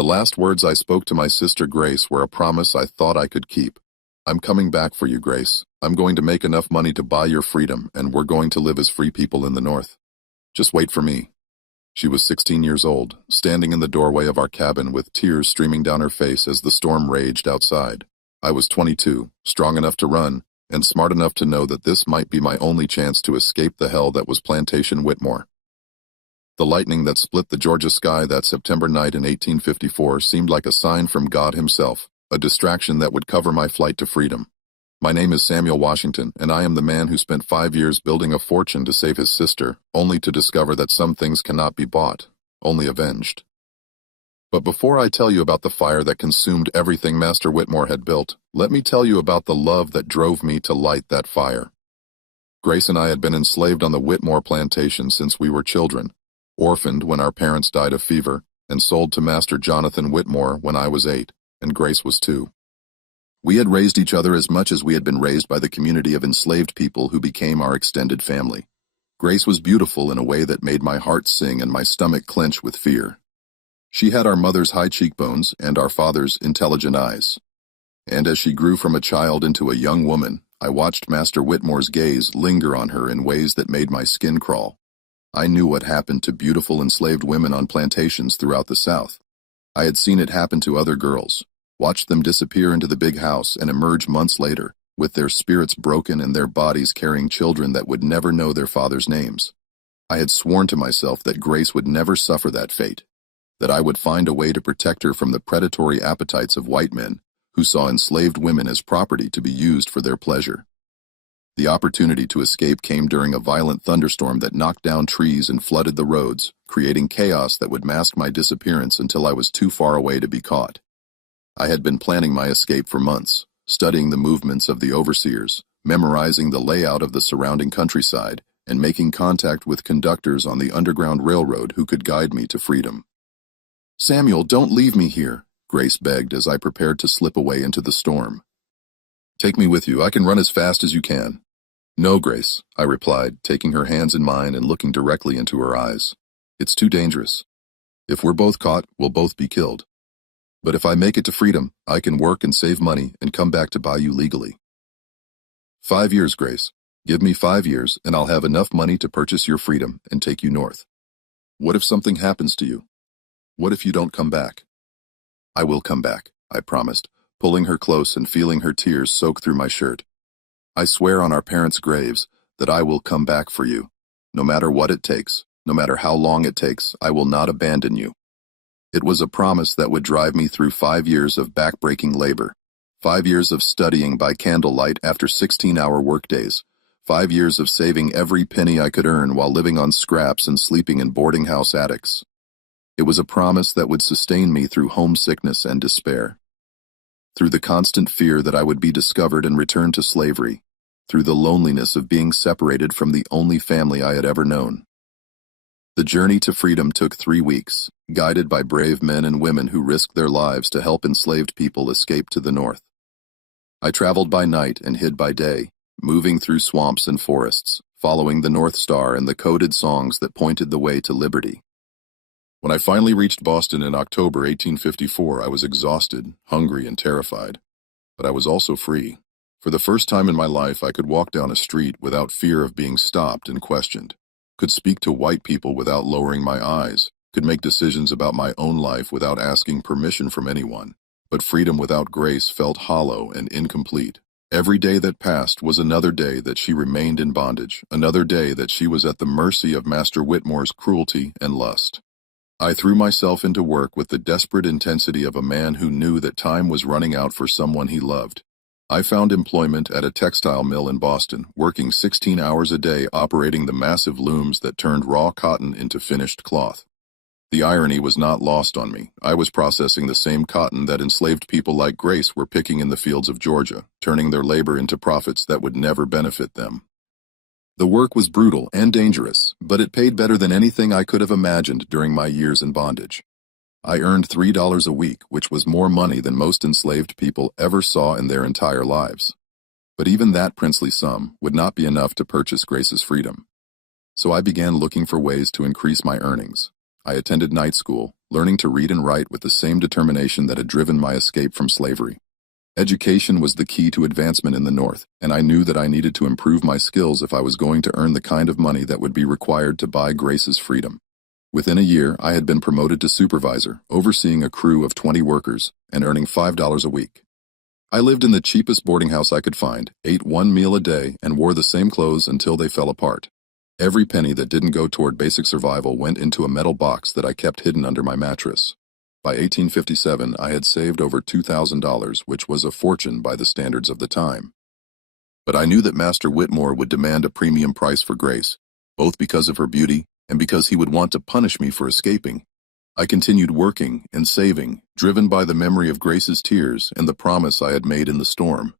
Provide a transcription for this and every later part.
The last words I spoke to my sister Grace were a promise I thought I could keep. I'm coming back for you, Grace. I'm going to make enough money to buy your freedom, and we're going to live as free people in the North. Just wait for me. She was 16 years old, standing in the doorway of our cabin with tears streaming down her face as the storm raged outside. I was 22, strong enough to run, and smart enough to know that this might be my only chance to escape the hell that was Plantation Whitmore. The lightning that split the Georgia sky that September night in 1854 seemed like a sign from God himself, a distraction that would cover my flight to freedom. My name is Samuel Washington, and I am the man who spent 5 years building a fortune to save his sister, only to discover that some things cannot be bought, only avenged. But before I tell you about the fire that consumed everything Master Whitmore had built, let me tell you about the love that drove me to light that fire. Grace and I had been enslaved on the Whitmore plantation since we were children, orphaned when our parents died of fever, and sold to Master Jonathan Whitmore when I was 8, and Grace was 2. We had raised each other as much as we had been raised by the community of enslaved people who became our extended family. Grace was beautiful in a way that made my heart sing and my stomach clench with fear. She had our mother's high cheekbones and our father's intelligent eyes. And as she grew from a child into a young woman, I watched Master Whitmore's gaze linger on her in ways that made my skin crawl. I knew what happened to beautiful enslaved women on plantations throughout the South. I had seen it happen to other girls, watched them disappear into the big house and emerge months later, with their spirits broken and their bodies carrying children that would never know their father's names. I had sworn to myself that Grace would never suffer that fate, that I would find a way to protect her from the predatory appetites of white men who saw enslaved women as property to be used for their pleasure. The opportunity to escape came during a violent thunderstorm that knocked down trees and flooded the roads, creating chaos that would mask my disappearance until I was too far away to be caught. I had been planning my escape for months, studying the movements of the overseers, memorizing the layout of the surrounding countryside, and making contact with conductors on the Underground Railroad who could guide me to freedom. "Samuel, don't leave me here," Grace begged as I prepared to slip away into the storm. "Take me with you. I can run as fast as you can." "No, Grace," I replied, taking her hands in mine and looking directly into her eyes. "It's too dangerous. If we're both caught, we'll both be killed. But if I make it to freedom, I can work and save money and come back to buy you legally." 5 years, Grace. Give me 5 years, and I'll have enough money to purchase your freedom and take you north. What if something happens to you? What if you don't come back?" "I will come back," I promised, pulling her close and feeling her tears soak through my shirt. "I swear on our parents' graves that I will come back for you. No matter what it takes, no matter how long it takes, I will not abandon you." It was a promise that would drive me through 5 years of back-breaking labor, 5 years of studying by candlelight after 16-hour workdays, 5 years of saving every penny I could earn while living on scraps and sleeping in boarding house attics. It was a promise that would sustain me through homesickness and despair, through the constant fear that I would be discovered and returned to slavery, through the loneliness of being separated from the only family I had ever known. The journey to freedom took 3 weeks, guided by brave men and women who risked their lives to help enslaved people escape to the north. I traveled by night and hid by day, moving through swamps and forests, following the North Star and the coded songs that pointed the way to liberty. When I finally reached Boston in October 1854, I was exhausted, hungry, and terrified. But I was also free. For the first time in my life, I could walk down a street without fear of being stopped and questioned, could speak to white people without lowering my eyes, could make decisions about my own life without asking permission from anyone. But freedom without Grace felt hollow and incomplete. Every day that passed was another day that she remained in bondage, another day that she was at the mercy of Master Whitmore's cruelty and lust. I threw myself into work with the desperate intensity of a man who knew that time was running out for someone he loved. I found employment at a textile mill in Boston, working 16 hours a day operating the massive looms that turned raw cotton into finished cloth. The irony was not lost on me. I was processing the same cotton that enslaved people like Grace were picking in the fields of Georgia, turning their labor into profits that would never benefit them. The work was brutal and dangerous, but it paid better than anything I could have imagined during my years in bondage. I earned $3 a week, which was more money than most enslaved people ever saw in their entire lives. But even that princely sum would not be enough to purchase Grace's freedom. So I began looking for ways to increase my earnings. I attended night school, learning to read and write with the same determination that had driven my escape from slavery. Education was the key to advancement in the North, and I knew that I needed to improve my skills if I was going to earn the kind of money that would be required to buy Grace's freedom. Within a year, I had been promoted to supervisor, overseeing a crew of 20 workers and earning $5 a week. I lived in the cheapest boarding house I could find, ate one meal a day, and wore the same clothes until they fell apart. Every penny that didn't go toward basic survival went into a metal box that I kept hidden under my mattress. By 1857, I had saved over $2,000, which was a fortune by the standards of the time. But I knew that Master Whitmore would demand a premium price for Grace, both because of her beauty and because he would want to punish me for escaping. I continued working and saving, driven by the memory of Grace's tears and the promise I had made in the storm.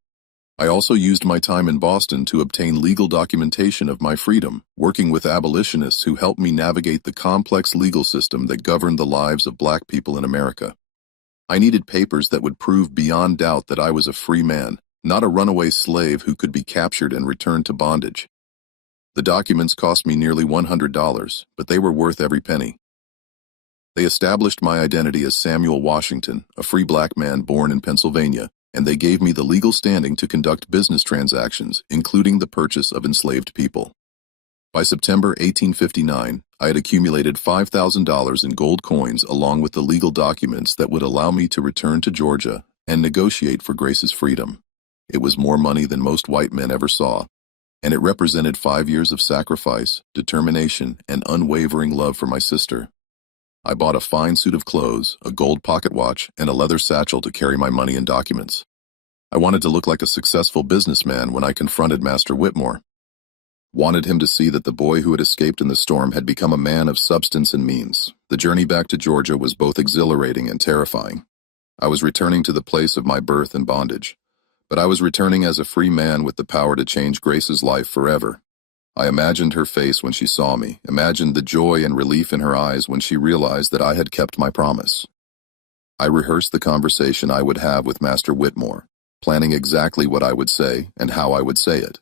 I also used my time in Boston to obtain legal documentation of my freedom, working with abolitionists who helped me navigate the complex legal system that governed the lives of Black people in America. I needed papers that would prove beyond doubt that I was a free man, not a runaway slave who could be captured and returned to bondage. The documents cost me nearly $100, but they were worth every penny. They established my identity as Samuel Washington, a free Black man born in Pennsylvania, and they gave me the legal standing to conduct business transactions, including the purchase of enslaved people. By September 1859, I had accumulated $5,000 in gold coins along with the legal documents that would allow me to return to Georgia and negotiate for Grace's freedom. It was more money than most white men ever saw, and it represented 5 years of sacrifice, determination, and unwavering love for my sister. I bought a fine suit of clothes, a gold pocket watch, and a leather satchel to carry my money and documents. I wanted to look like a successful businessman when I confronted Master Whitmore. Wanted him to see that the boy who had escaped in the storm had become a man of substance and means. The journey back to Georgia was both exhilarating and terrifying. I was returning to the place of my birth and bondage, but I was returning as a free man with the power to change Grace's life forever. I imagined her face when she saw me, imagined the joy and relief in her eyes when she realized that I had kept my promise. I rehearsed the conversation I would have with Master Whitmore, planning exactly what I would say and how I would say it.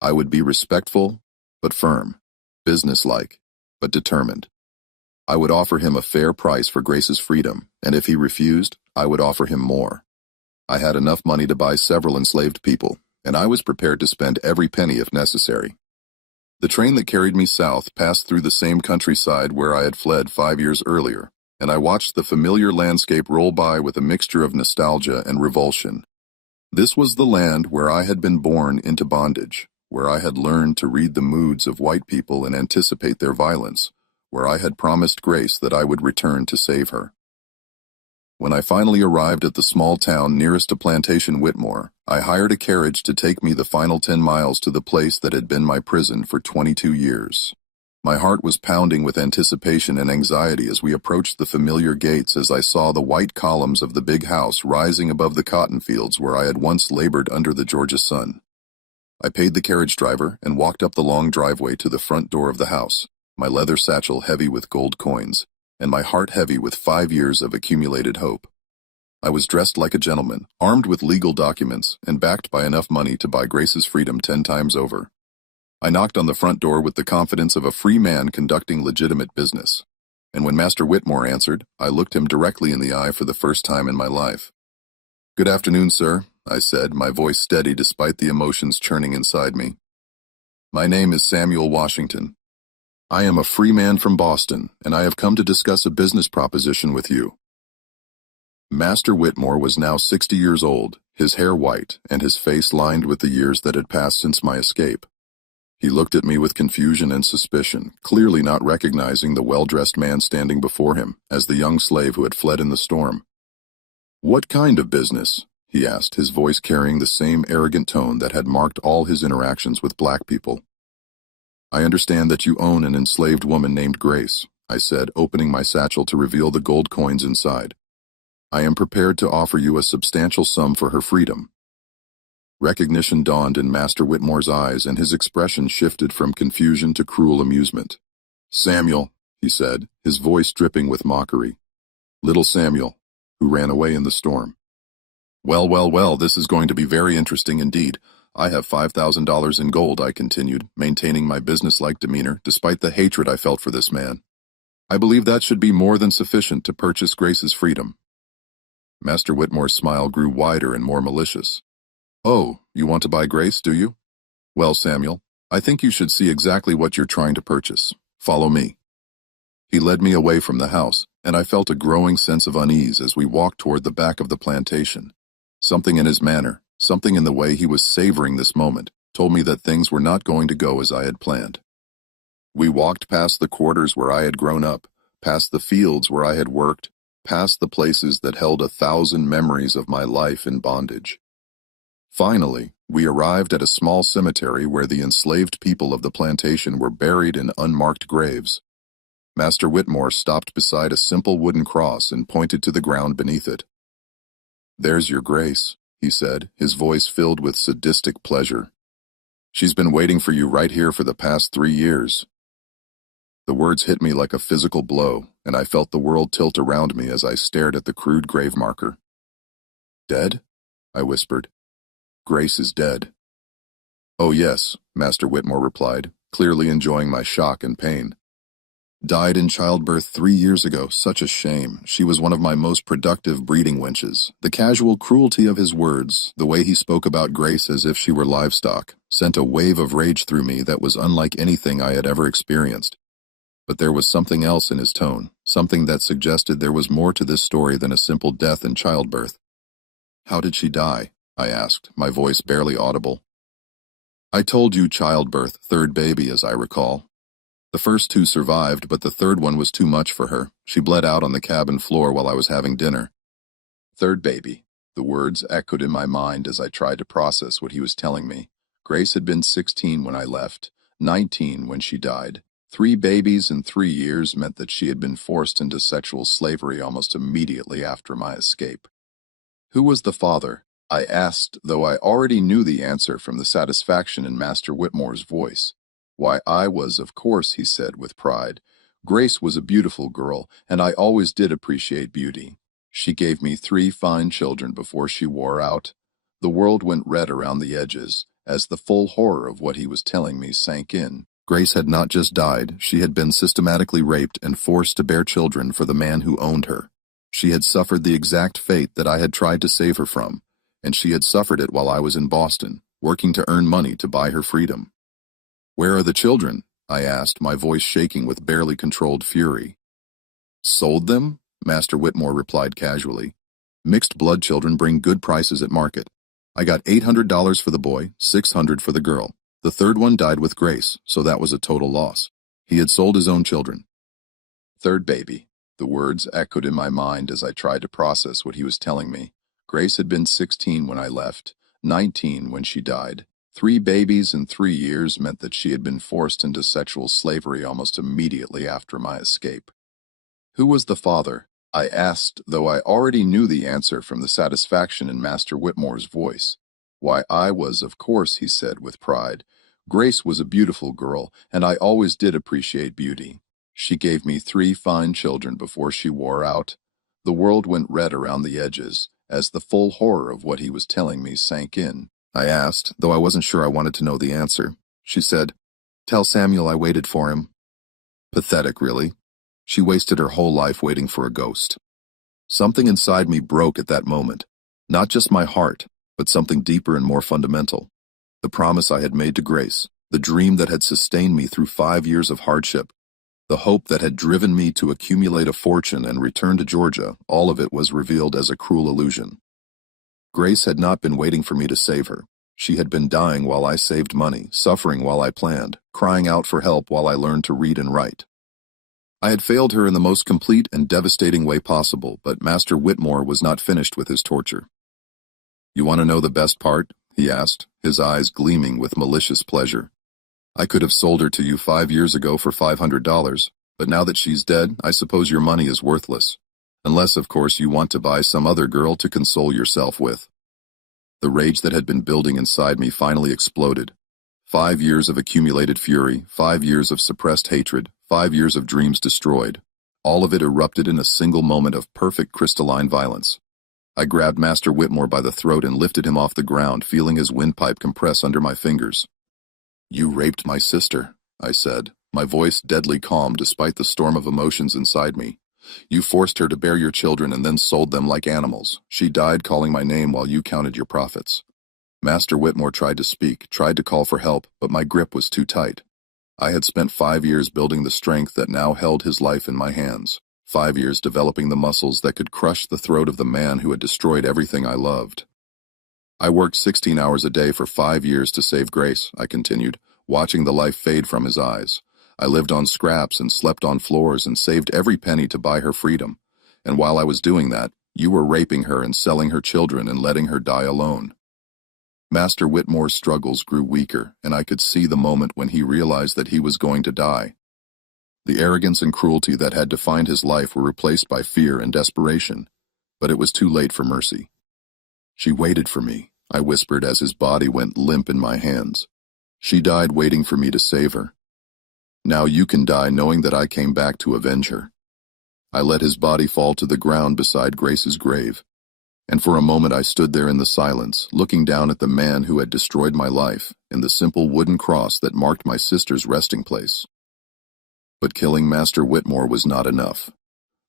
I would be respectful, but firm, businesslike, but determined. I would offer him a fair price for Grace's freedom, and if he refused, I would offer him more. I had enough money to buy several enslaved people, and I was prepared to spend every penny if necessary. The train that carried me south passed through the same countryside where I had fled 5 years earlier, and I watched the familiar landscape roll by with a mixture of nostalgia and revulsion. This was the land where I had been born into bondage, where I had learned to read the moods of white people and anticipate their violence, where I had promised Grace that I would return to save her. When I finally arrived at the small town nearest to Plantation Whitmore, I hired a carriage to take me the final 10 miles to the place that had been my prison for 22 years. My heart was pounding with anticipation and anxiety as we approached the familiar gates as I saw the white columns of the big house rising above the cotton fields where I had once labored under the Georgia sun. I paid the carriage driver and walked up the long driveway to the front door of the house, my leather satchel heavy with gold coins, and my heart heavy with 5 years of accumulated hope. I was dressed like a gentleman, armed with legal documents, and backed by enough money to buy Grace's freedom 10 times over. I knocked on the front door with the confidence of a free man conducting legitimate business. And when Master Whitmore answered, I looked him directly in the eye for the first time in my life. "Good afternoon, sir," I said, my voice steady despite the emotions churning inside me. "My name is Samuel Washington. I am a free man from Boston, and I have come to discuss a business proposition with you." Master Whitmore was now 60 years old, his hair white, and his face lined with the years that had passed since my escape. He looked at me with confusion and suspicion, clearly not recognizing the well-dressed man standing before him as the young slave who had fled in the storm. "What kind of business?" he asked, his voice carrying the same arrogant tone that had marked all his interactions with Black people. "I understand that you own an enslaved woman named Grace," I said, opening my satchel to reveal the gold coins inside. "I am prepared to offer you a substantial sum for her freedom." Recognition dawned in Master Whitmore's eyes, and his expression shifted from confusion to cruel amusement. "Samuel," he said, his voice dripping with mockery. "Little Samuel, who ran away in the storm. Well, this is going to be very interesting indeed. I have $5,000 in gold," I continued, maintaining my businesslike demeanor despite the hatred I felt for this man. I believe that should be more than sufficient to purchase Grace's freedom. Master Whitmore's smile grew wider and more malicious. Oh, you want to buy Grace, do you? Well, Samuel, I think you should see exactly what you're trying to purchase. Follow me. He led me away from the house, and I felt a growing sense of unease as we walked toward the back of the plantation. Something in his manner, something in the way he was savoring this moment, told me that things were not going to go as I had planned. We walked past the quarters where I had grown up, past the fields where I had worked, past the places that held 1,000 memories of my life in bondage. Finally, we arrived at a small cemetery where the enslaved people of the plantation were buried in unmarked graves. Master Whitmore stopped beside a simple wooden cross and pointed to the ground beneath it. "There's your Grace," he said, his voice filled with sadistic pleasure. "She's been waiting for you right here for the past 3 years. The words hit me like a physical blow, and I felt the world tilt around me as I stared at the crude grave marker. "Dead?" I whispered. "Grace is dead." "Oh yes," Master Whitmore replied, clearly enjoying my shock and pain. "Died in childbirth 3 years ago. Such a shame. She was one of my most productive breeding wenches." The casual cruelty of his words, the way he spoke about Grace as if she were livestock, sent a wave of rage through me that was unlike anything I had ever experienced. But there was something else in his tone, something that suggested there was more to this story than a simple death in childbirth. "How did she die?" I asked, my voice barely audible. "I told you childbirth, third baby, as I recall. The first 2 survived, but the third one was too much for her. She bled out on the cabin floor while I was having dinner." Third baby. The words echoed in my mind as I tried to process what he was telling me. Grace had been 16 when I left, 19 when she died. 3 babies in 3 years meant that she had been forced into sexual slavery almost immediately after my escape. Who was the father? I asked, though I already knew the answer from the satisfaction in Master Whitmore's voice. "Why, I was, of course," he said with pride. "Grace was a beautiful girl, and I always did appreciate beauty. She gave me 3 fine children before she wore out." The world went red around the edges, as the full horror of what he was telling me sank in. Grace had not just died, she had been systematically raped and forced to bear children for the man who owned her. She had suffered the exact fate that I had tried to save her from, and she had suffered it while I was in Boston, working to earn money to buy her freedom. "Where are the children?" I asked, my voice shaking with barely controlled fury. "Sold them?" Master Whitmore replied casually. "Mixed blood children bring good prices at market. I got $800 for the boy, $600 for the girl. The third one died with Grace, so that was a total loss. He had sold his own children." Third baby. The words echoed in my mind as I tried to process what he was telling me. Grace had been 16 when I left, 19 when she died. 3 babies in 3 years meant that she had been forced into sexual slavery almost immediately after my escape. Who was the father? I asked, though I already knew the answer from the satisfaction in Master Whitmore's voice. "Why, I was, of course," he said with pride. "Grace was a beautiful girl, and I always did appreciate beauty. She gave me 3 fine children before she wore out." The world went red around the edges, as the full horror of what he was telling me sank in. I asked, though I wasn't sure I wanted to know the answer. She said, "Tell Samuel I waited for him." Pathetic, really. She wasted her whole life waiting for a ghost. Something inside me broke at that moment. Not just my heart, but something deeper and more fundamental. The promise I had made to Grace, the dream that had sustained me through 5 years of hardship, the hope that had driven me to accumulate a fortune and return to Georgia, all of it was revealed as a cruel illusion. Grace had not been waiting for me to save her. She had been dying while I saved money, suffering while I planned, crying out for help while I learned to read and write. I had failed her in the most complete and devastating way possible, but Master Whitmore was not finished with his torture. "You want to know the best part?" he asked, his eyes gleaming with malicious pleasure. "I could have sold her to you 5 years ago for $500, but now that she's dead, I suppose your money is worthless. Unless, of course, you want to buy some other girl to console yourself with." The rage that had been building inside me finally exploded. 5 years of accumulated fury, 5 years of suppressed hatred, 5 years of dreams destroyed. All of it erupted in a single moment of perfect crystalline violence. I grabbed Master Whitmore by the throat and lifted him off the ground, feeling his windpipe compress under my fingers. "You raped my sister," I said, my voice deadly calm despite the storm of emotions inside me. You forced her to bear your children and then sold them like animals. She died calling my name while you counted your profits. Master Whitmore tried to speak, tried to call for help, but my grip was too tight. I had spent 5 years building the strength that now held his life in my hands. 5 years developing the muscles that could crush the throat of the man who had destroyed everything I loved. I worked 16 hours a day for 5 years to save Grace, I continued, watching the life fade from his eyes. I lived on scraps and slept on floors and saved every penny to buy her freedom. And while I was doing that, you were raping her and selling her children and letting her die alone. Master Whitmore's struggles grew weaker, and I could see the moment when he realized that he was going to die. The arrogance and cruelty that had defined his life were replaced by fear and desperation, but it was too late for mercy. She waited for me, I whispered as his body went limp in my hands. She died waiting for me to save her. Now you can die knowing that I came back to avenge her. I let his body fall to the ground beside Grace's grave, and for a moment I stood there in the silence, looking down at the man who had destroyed my life and the simple wooden cross that marked my sister's resting place. But killing Master Whitmore was not enough.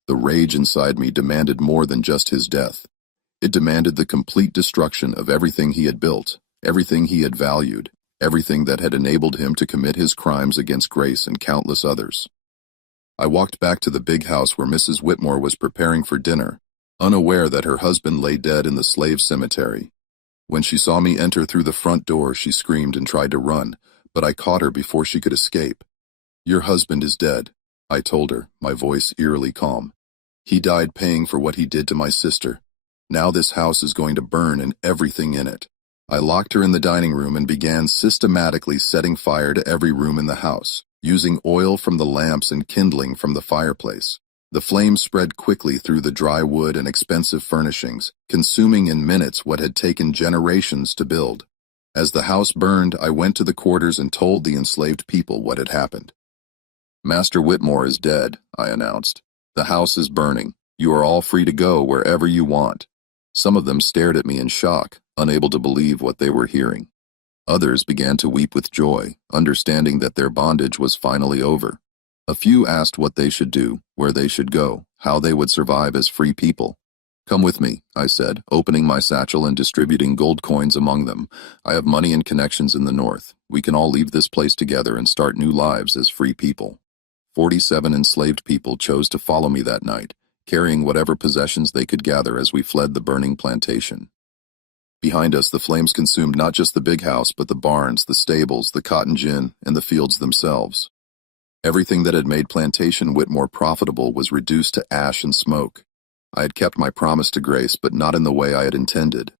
The rage inside me demanded more than just his death. It demanded the complete destruction of everything he had built, everything he had valued, everything that had enabled him to commit his crimes against Grace and countless others. I walked back to the big house where Mrs. Whitmore was preparing for dinner, unaware that her husband lay dead in the slave cemetery. When she saw me enter through the front door, she screamed and tried to run, but I caught her before she could escape. "Your husband is dead," I told her, my voice eerily calm. "He died paying for what he did to my sister. Now this house is going to burn and everything in it." I locked her in the dining room and began systematically setting fire to every room in the house, using oil from the lamps and kindling from the fireplace. The flames spread quickly through the dry wood and expensive furnishings, consuming in minutes what had taken generations to build. As the house burned, I went to the quarters and told the enslaved people what had happened. "Master Whitmore is dead," I announced. "The house is burning. You are all free to go wherever you want." Some of them stared at me in shock, unable to believe what they were hearing. Others began to weep with joy, understanding that their bondage was finally over. A few asked what they should do, where they should go, how they would survive as free people. "Come with me," I said, opening my satchel and distributing gold coins among them. "I have money and connections in the north. We can all leave this place together and start new lives as free people." 47 enslaved people chose to follow me that night, carrying whatever possessions they could gather as we fled the burning plantation. Behind us, the flames consumed not just the big house, but the barns, the stables, the cotton gin, and the fields themselves. Everything that had made Plantation Whitmore profitable was reduced to ash and smoke. I had kept my promise to Grace, but not in the way I had intended.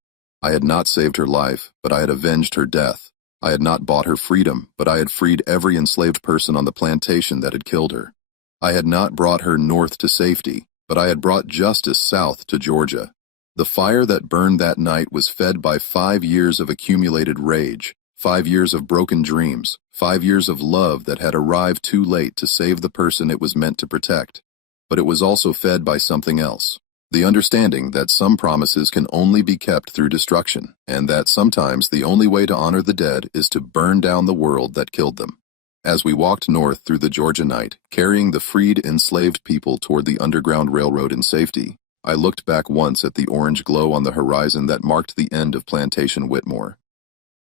I had not saved her life, but I had avenged her death. I had not bought her freedom, but I had freed every enslaved person on the plantation that had killed her. I had not brought her north to safety, but I had brought justice south to Georgia. The fire that burned that night was fed by 5 years of accumulated rage, 5 years of broken dreams, 5 years of love that had arrived too late to save the person it was meant to protect. But it was also fed by something else, the understanding that some promises can only be kept through destruction, and that sometimes the only way to honor the dead is to burn down the world that killed them. As we walked north through the Georgia night, carrying the freed enslaved people toward the Underground Railroad in safety, I looked back once at the orange glow on the horizon that marked the end of Plantation Whitmore.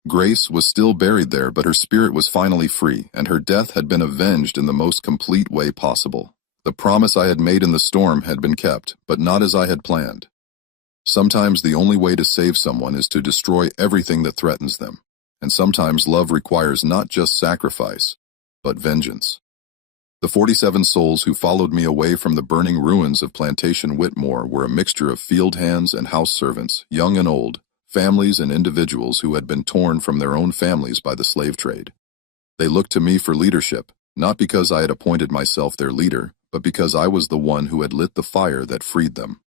Grace was still buried there, but her spirit was finally free, and her death had been avenged in the most complete way possible. The promise I had made in the storm had been kept, but not as I had planned. Sometimes the only way to save someone is to destroy everything that threatens them, and sometimes love requires not just sacrifice, but vengeance. The 47 souls who followed me away from the burning ruins of Plantation Whitmore were a mixture of field hands and house servants, young and old, families and individuals who had been torn from their own families by the slave trade. They looked to me for leadership, not because I had appointed myself their leader, but because I was the one who had lit the fire that freed them.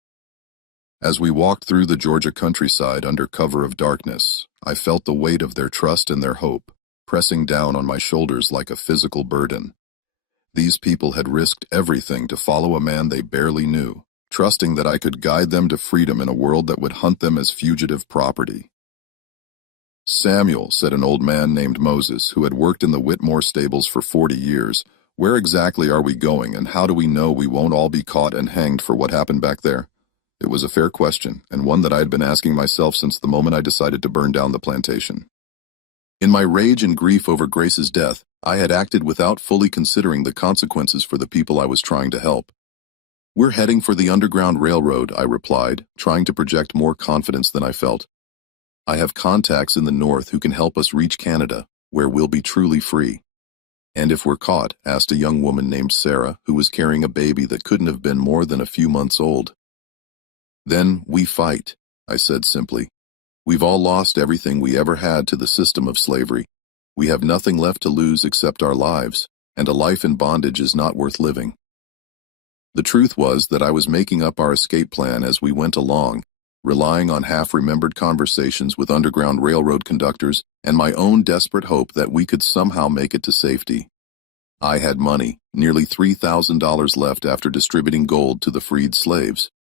As we walked through the Georgia countryside under cover of darkness, I felt the weight of their trust and their hope, pressing down on my shoulders like a physical burden. These people had risked everything to follow a man they barely knew, trusting that I could guide them to freedom in a world that would hunt them as fugitive property. Samuel, said an old man named Moses, who had worked in the Whitmore stables for 40 years, where exactly are we going, and how do we know we won't all be caught and hanged for what happened back there? It was a fair question, and one that I had been asking myself since the moment I decided to burn down the plantation. In my rage and grief over Grace's death, I had acted without fully considering the consequences for the people I was trying to help. We're heading for the Underground Railroad, I replied, trying to project more confidence than I felt. I have contacts in the north who can help us reach Canada, where we'll be truly free. And if we're caught, asked a young woman named Sarah, who was carrying a baby that couldn't have been more than a few months old. Then we fight, I said simply. We've all lost everything we ever had to the system of slavery. We have nothing left to lose except our lives, and a life in bondage is not worth living. The truth was that I was making up our escape plan as we went along, relying on half-remembered conversations with Underground Railroad conductors and my own desperate hope that we could somehow make it to safety. I had money, nearly $3,000 left after distributing gold to the freed slaves.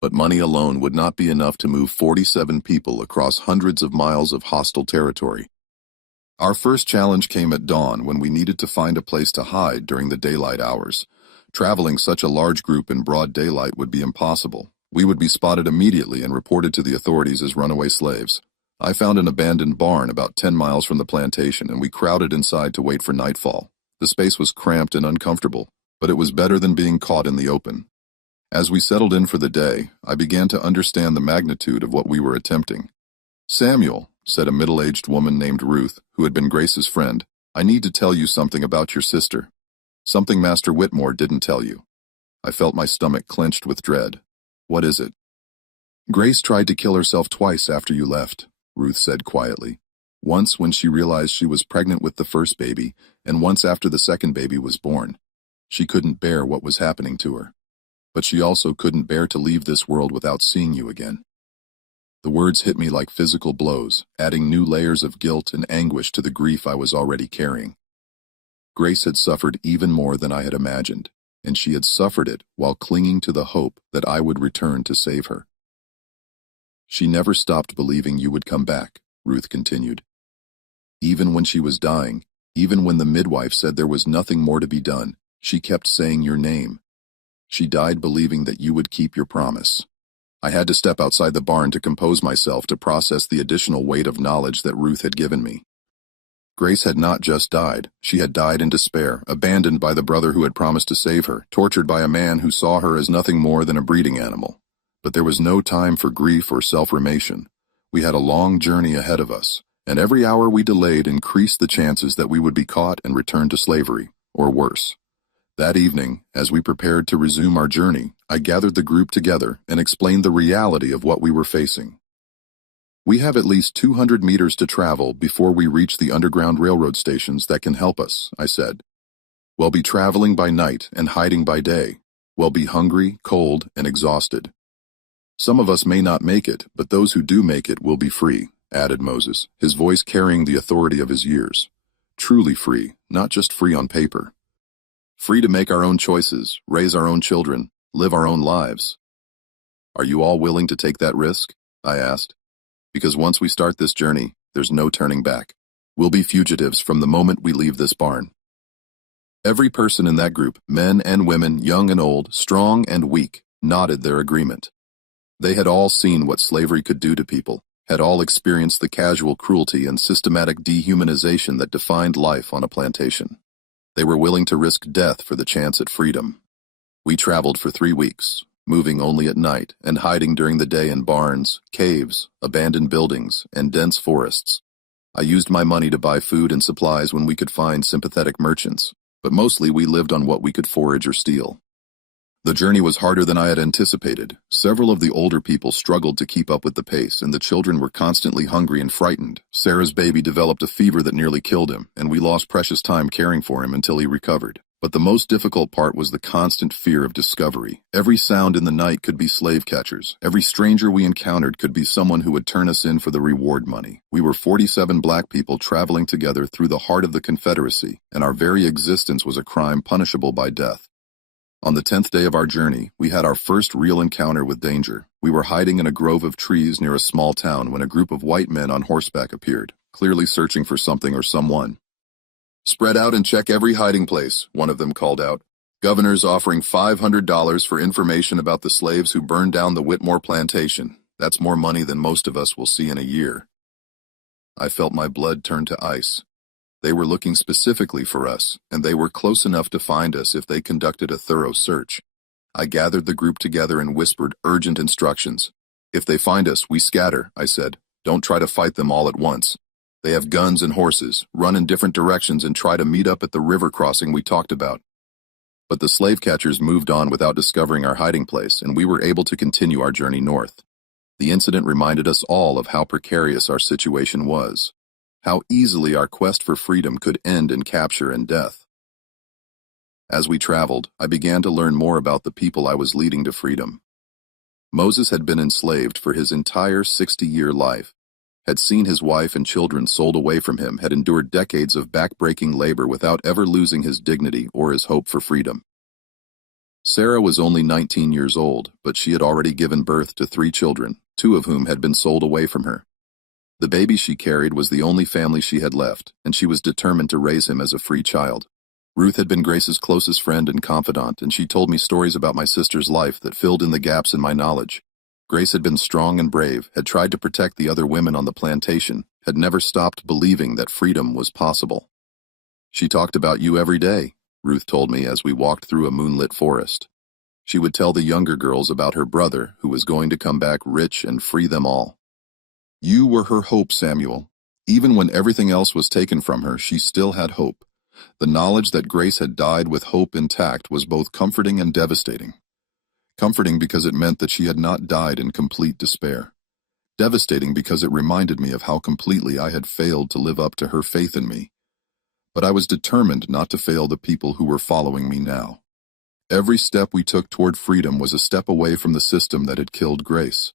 But money alone would not be enough to move 47 people across hundreds of miles of hostile territory. Our first challenge came at dawn when we needed to find a place to hide during the daylight hours. Traveling such a large group in broad daylight would be impossible. We would be spotted immediately and reported to the authorities as runaway slaves. I found an abandoned barn about 10 miles from the plantation, and we crowded inside to wait for nightfall. The space was cramped and uncomfortable, but it was better than being caught in the open. As we settled in for the day, I began to understand the magnitude of what we were attempting. Samuel, said a middle-aged woman named Ruth, who had been Grace's friend, I need to tell you something about your sister. Something Master Whitmore didn't tell you. I felt my stomach clenched with dread. What is it? Grace tried to kill herself twice after you left, Ruth said quietly. Once when she realized she was pregnant with the first baby, and once after the second baby was born. She couldn't bear what was happening to her. But she also couldn't bear to leave this world without seeing you again. The words hit me like physical blows, adding new layers of guilt and anguish to the grief I was already carrying. Grace had suffered even more than I had imagined, and she had suffered it while clinging to the hope that I would return to save her. She never stopped believing you would come back, Ruth continued. Even when she was dying, even when the midwife said there was nothing more to be done, she kept saying your name. She died believing that you would keep your promise. I had to step outside the barn to compose myself to process the additional weight of knowledge that Ruth had given me. Grace had not just died, she had died in despair, abandoned by the brother who had promised to save her, tortured by a man who saw her as nothing more than a breeding animal. But there was no time for grief or self-remation. We had a long journey ahead of us, and every hour we delayed increased the chances that we would be caught and returned to slavery, or worse. That evening, as we prepared to resume our journey, I gathered the group together and explained the reality of what we were facing. We have at least 200 meters to travel before we reach the Underground Railroad stations that can help us, I said. We'll be traveling by night and hiding by day. We'll be hungry, cold, and exhausted. Some of us may not make it, but those who do make it will be free, added Moses, his voice carrying the authority of his years. Truly free, not just free on paper. Free to make our own choices, raise our own children, live our own lives. Are you all willing to take that risk? I asked. Because once we start this journey, there's no turning back. We'll be fugitives from the moment we leave this barn. Every person in that group, men and women, young and old, strong and weak, nodded their agreement. They had all seen what slavery could do to people, had all experienced the casual cruelty and systematic dehumanization that defined life on a plantation. They were willing to risk death for the chance at freedom. We traveled for 3 weeks, moving only at night and hiding during the day in barns, caves, abandoned buildings, and dense forests. I used my money to buy food and supplies when we could find sympathetic merchants, but mostly we lived on what we could forage or steal. The journey was harder than I had anticipated. Several of the older people struggled to keep up with the pace, and the children were constantly hungry and frightened. Sarah's baby developed a fever that nearly killed him, and we lost precious time caring for him until he recovered. But the most difficult part was the constant fear of discovery. Every sound in the night could be slave catchers. Every stranger we encountered could be someone who would turn us in for the reward money. We were 47 black people traveling together through the heart of the Confederacy, and our very existence was a crime punishable by death. On the 10th day of our journey, we had our first real encounter with danger. We were hiding in a grove of trees near a small town when a group of white men on horseback appeared, clearly searching for something or someone. "Spread out and check every hiding place," one of them called out. "Governor's offering $500 for information about the slaves who burned down the Whitmore plantation. That's more money than most of us will see in a year." I felt my blood turn to ice. They were looking specifically for us, and they were close enough to find us if they conducted a thorough search. I gathered the group together and whispered urgent instructions. "If they find us, we scatter," I said. "Don't try to fight them all at once. They have guns and horses. Run in different directions and try to meet up at the river crossing we talked about." But the slave catchers moved on without discovering our hiding place, and we were able to continue our journey north. The incident reminded us all of how precarious our situation was, how easily our quest for freedom could end in capture and death. As we traveled, I began to learn more about the people I was leading to freedom. Moses had been enslaved for his entire 60-year life, had seen his wife and children sold away from him, had endured decades of back-breaking labor without ever losing his dignity or his hope for freedom. Sarah was only 19 years old, but she had already given birth to 3 children, 2 of whom had been sold away from her. The baby she carried was the only family she had left, and she was determined to raise him as a free child. Ruth had been Grace's closest friend and confidant, and she told me stories about my sister's life that filled in the gaps in my knowledge. Grace had been strong and brave, had tried to protect the other women on the plantation, had never stopped believing that freedom was possible. "She talked about you every day," Ruth told me as we walked through a moonlit forest. She would tell the younger girls about her brother, who was going to come back rich and free them all. "You were her hope, Samuel. Even when everything else was taken from her, she still had hope." The knowledge that Grace had died with hope intact was both comforting and devastating. Comforting because it meant that she had not died in complete despair. Devastating because it reminded me of how completely I had failed to live up to her faith in me. But I was determined not to fail the people who were following me now. Every step we took toward freedom was a step away from the system that had killed Grace.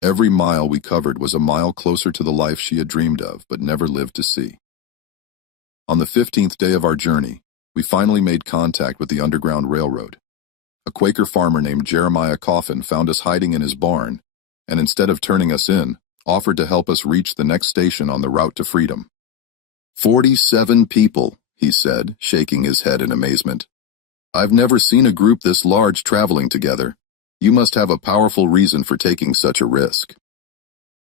Every mile we covered was a mile closer to the life she had dreamed of but never lived to see. On the 15th day of our journey, we finally made contact with the Underground Railroad. A Quaker farmer named Jeremiah Coffin found us hiding in his barn, and instead of turning us in, offered to help us reach the next station on the route to freedom. 47 people, he said, shaking his head in amazement. "I've never seen a group this large traveling together. You must have a powerful reason for taking such a risk."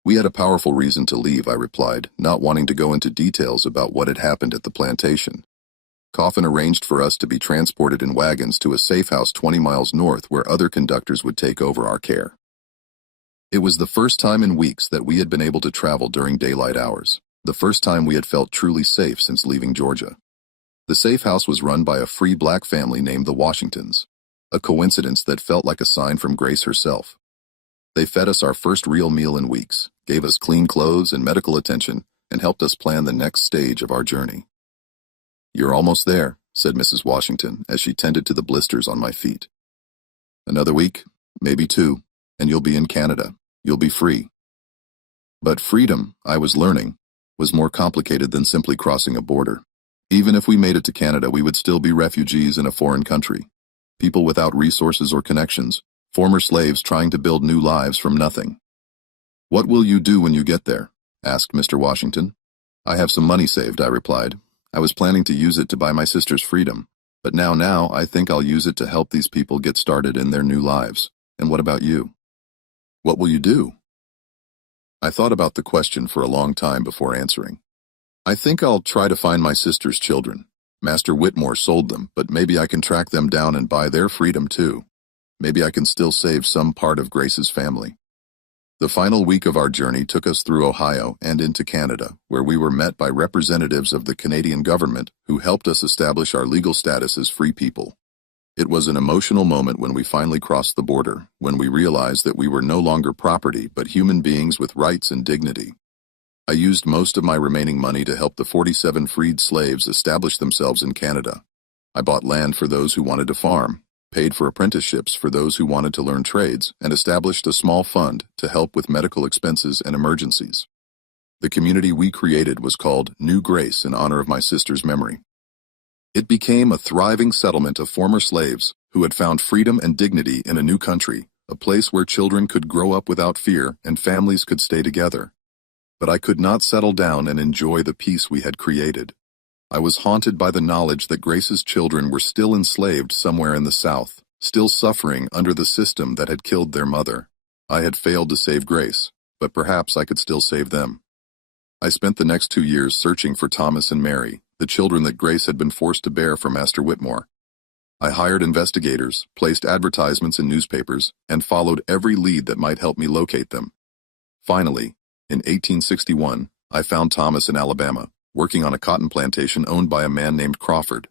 "We had a powerful reason to leave," I replied, not wanting to go into details about what had happened at the plantation. Coffin arranged for us to be transported in wagons to a safe house 20 miles north where other conductors would take over our care. It was the first time in weeks that we had been able to travel during daylight hours, the first time we had felt truly safe since leaving Georgia. The safe house was run by a free black family named the Washingtons, a coincidence that felt like a sign from Grace herself. They fed us our first real meal in weeks, gave us clean clothes and medical attention, and helped us plan the next stage of our journey. "You're almost there," said Mrs. Washington as she tended to the blisters on my feet. "Another week, maybe 2, and you'll be in Canada. You'll be free." But freedom, I was learning, was more complicated than simply crossing a border. Even if we made it to Canada, we would still be refugees in a foreign country. People without resources or connections, former slaves trying to build new lives from nothing. "What will you do when you get there?" asked Mr. Washington. "I have some money saved," I replied. "I was planning to use it to buy my sister's freedom, but now I think I'll use it to help these people get started in their new lives. And what about you?" "What will you do?" I thought about the question for a long time before answering. "I think I'll try to find my sister's children. Master Whitmore sold them, but maybe I can track them down and buy their freedom too. Maybe I can still save some part of Grace's family." The final week of our journey took us through Ohio and into Canada, where we were met by representatives of the Canadian government who helped us establish our legal status as free people. It was an emotional moment when we finally crossed the border, when we realized that we were no longer property but human beings with rights and dignity. I used most of my remaining money to help the 47 freed slaves establish themselves in Canada. I bought land for those who wanted to farm, paid for apprenticeships for those who wanted to learn trades, and established a small fund to help with medical expenses and emergencies. The community we created was called New Grace in honor of my sister's memory. It became a thriving settlement of former slaves who had found freedom and dignity in a new country, a place where children could grow up without fear and families could stay together. But I could not settle down and enjoy the peace we had created. I was haunted by the knowledge that Grace's children were still enslaved somewhere in the South, still suffering under the system that had killed their mother. I had failed to save Grace, but perhaps I could still save them. I spent the next 2 years searching for Thomas and Mary, the children that Grace had been forced to bear for Master Whitmore. I hired investigators, placed advertisements in newspapers, and followed every lead that might help me locate them. Finally, in 1861, I found Thomas in Alabama, working on a cotton plantation owned by a man named Crawford.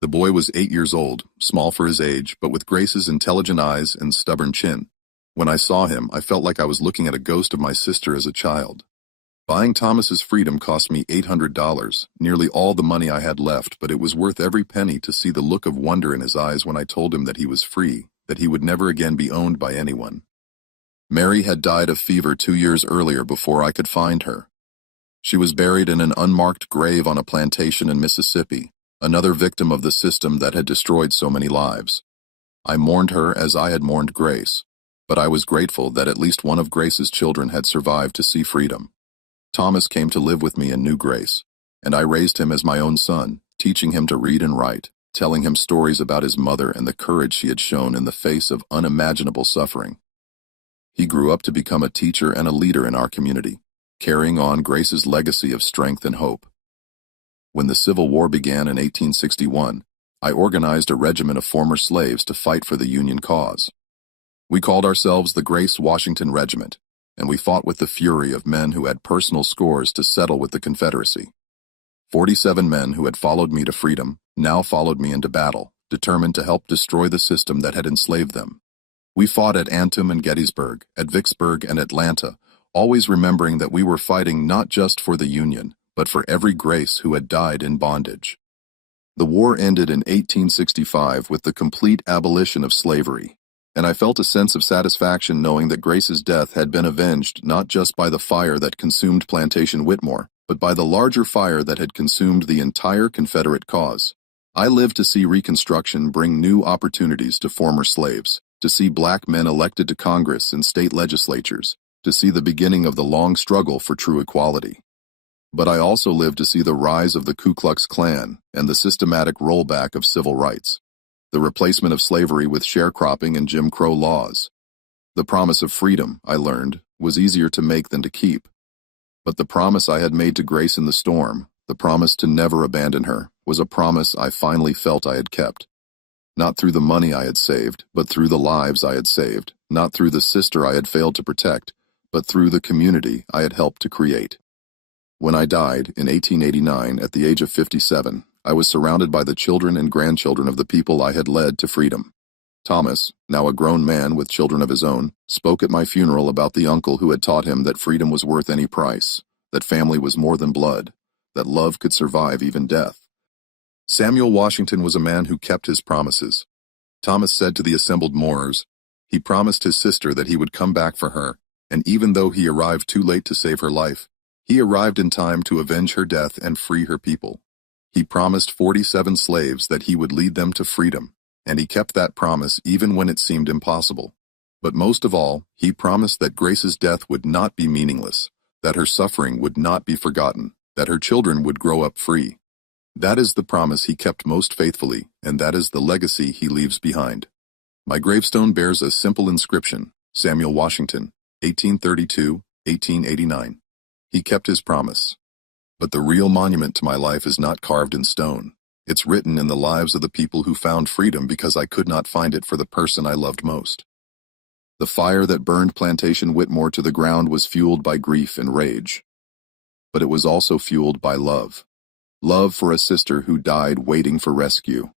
The boy was 8 years old, small for his age, but with Grace's intelligent eyes and stubborn chin. When I saw him, I felt like I was looking at a ghost of my sister as a child. Buying Thomas's freedom cost me $800, nearly all the money I had left, but it was worth every penny to see the look of wonder in his eyes when I told him that he was free, that he would never again be owned by anyone. Mary had died of fever 2 years earlier before I could find her. She was buried in an unmarked grave on a plantation in Mississippi, another victim of the system that had destroyed so many lives. I mourned her as I had mourned Grace, but I was grateful that at least one of Grace's children had survived to see freedom. Thomas came to live with me and knew Grace, and I raised him as my own son, teaching him to read and write, telling him stories about his mother and the courage she had shown in the face of unimaginable suffering. He grew up to become a teacher and a leader in our community, carrying on Grace's legacy of strength and hope. When the Civil War began in 1861, I organized a regiment of former slaves to fight for the Union cause. We called ourselves the Grace Washington Regiment, and we fought with the fury of men who had personal scores to settle with the Confederacy. 47 men who had followed me to freedom now followed me into battle, determined to help destroy the system that had enslaved them. We fought at Antietam and Gettysburg, at Vicksburg and Atlanta, always remembering that we were fighting not just for the Union, but for every Grace who had died in bondage. The war ended in 1865 with the complete abolition of slavery, and I felt a sense of satisfaction knowing that Grace's death had been avenged not just by the fire that consumed Plantation Whitmore, but by the larger fire that had consumed the entire Confederate cause. I lived to see Reconstruction bring new opportunities to former slaves, to see black men elected to Congress and state legislatures, to see the beginning of the long struggle for true equality. But I also lived to see the rise of the Ku Klux Klan and the systematic rollback of civil rights, the replacement of slavery with sharecropping and Jim Crow laws. The promise of freedom, I learned, was easier to make than to keep. But the promise I had made to Grace in the storm, the promise to never abandon her, was a promise I finally felt I had kept. Not through the money I had saved, but through the lives I had saved, not through the sister I had failed to protect, but through the community I had helped to create. When I died in 1889 at the age of 57, I was surrounded by the children and grandchildren of the people I had led to freedom. Thomas, now a grown man with children of his own, spoke at my funeral about the uncle who had taught him that freedom was worth any price, that family was more than blood, that love could survive even death. Samuel Washington was a man who kept his promises. Thomas said to the assembled mourners, he promised his sister that he would come back for her, and even though he arrived too late to save her life, he arrived in time to avenge her death and free her people. He promised 47 slaves that he would lead them to freedom, and he kept that promise even when it seemed impossible. But most of all, he promised that Grace's death would not be meaningless, that her suffering would not be forgotten, that her children would grow up free. That is the promise he kept most faithfully, and that is the legacy he leaves behind. My gravestone bears a simple inscription, Samuel Washington, 1832-1889. He kept his promise. But the real monument to my life is not carved in stone. It's written in the lives of the people who found freedom because I could not find it for the person I loved most. The fire that burned Plantation Whitmore to the ground was fueled by grief and rage. But it was also fueled by love. Love for a sister who died waiting for rescue.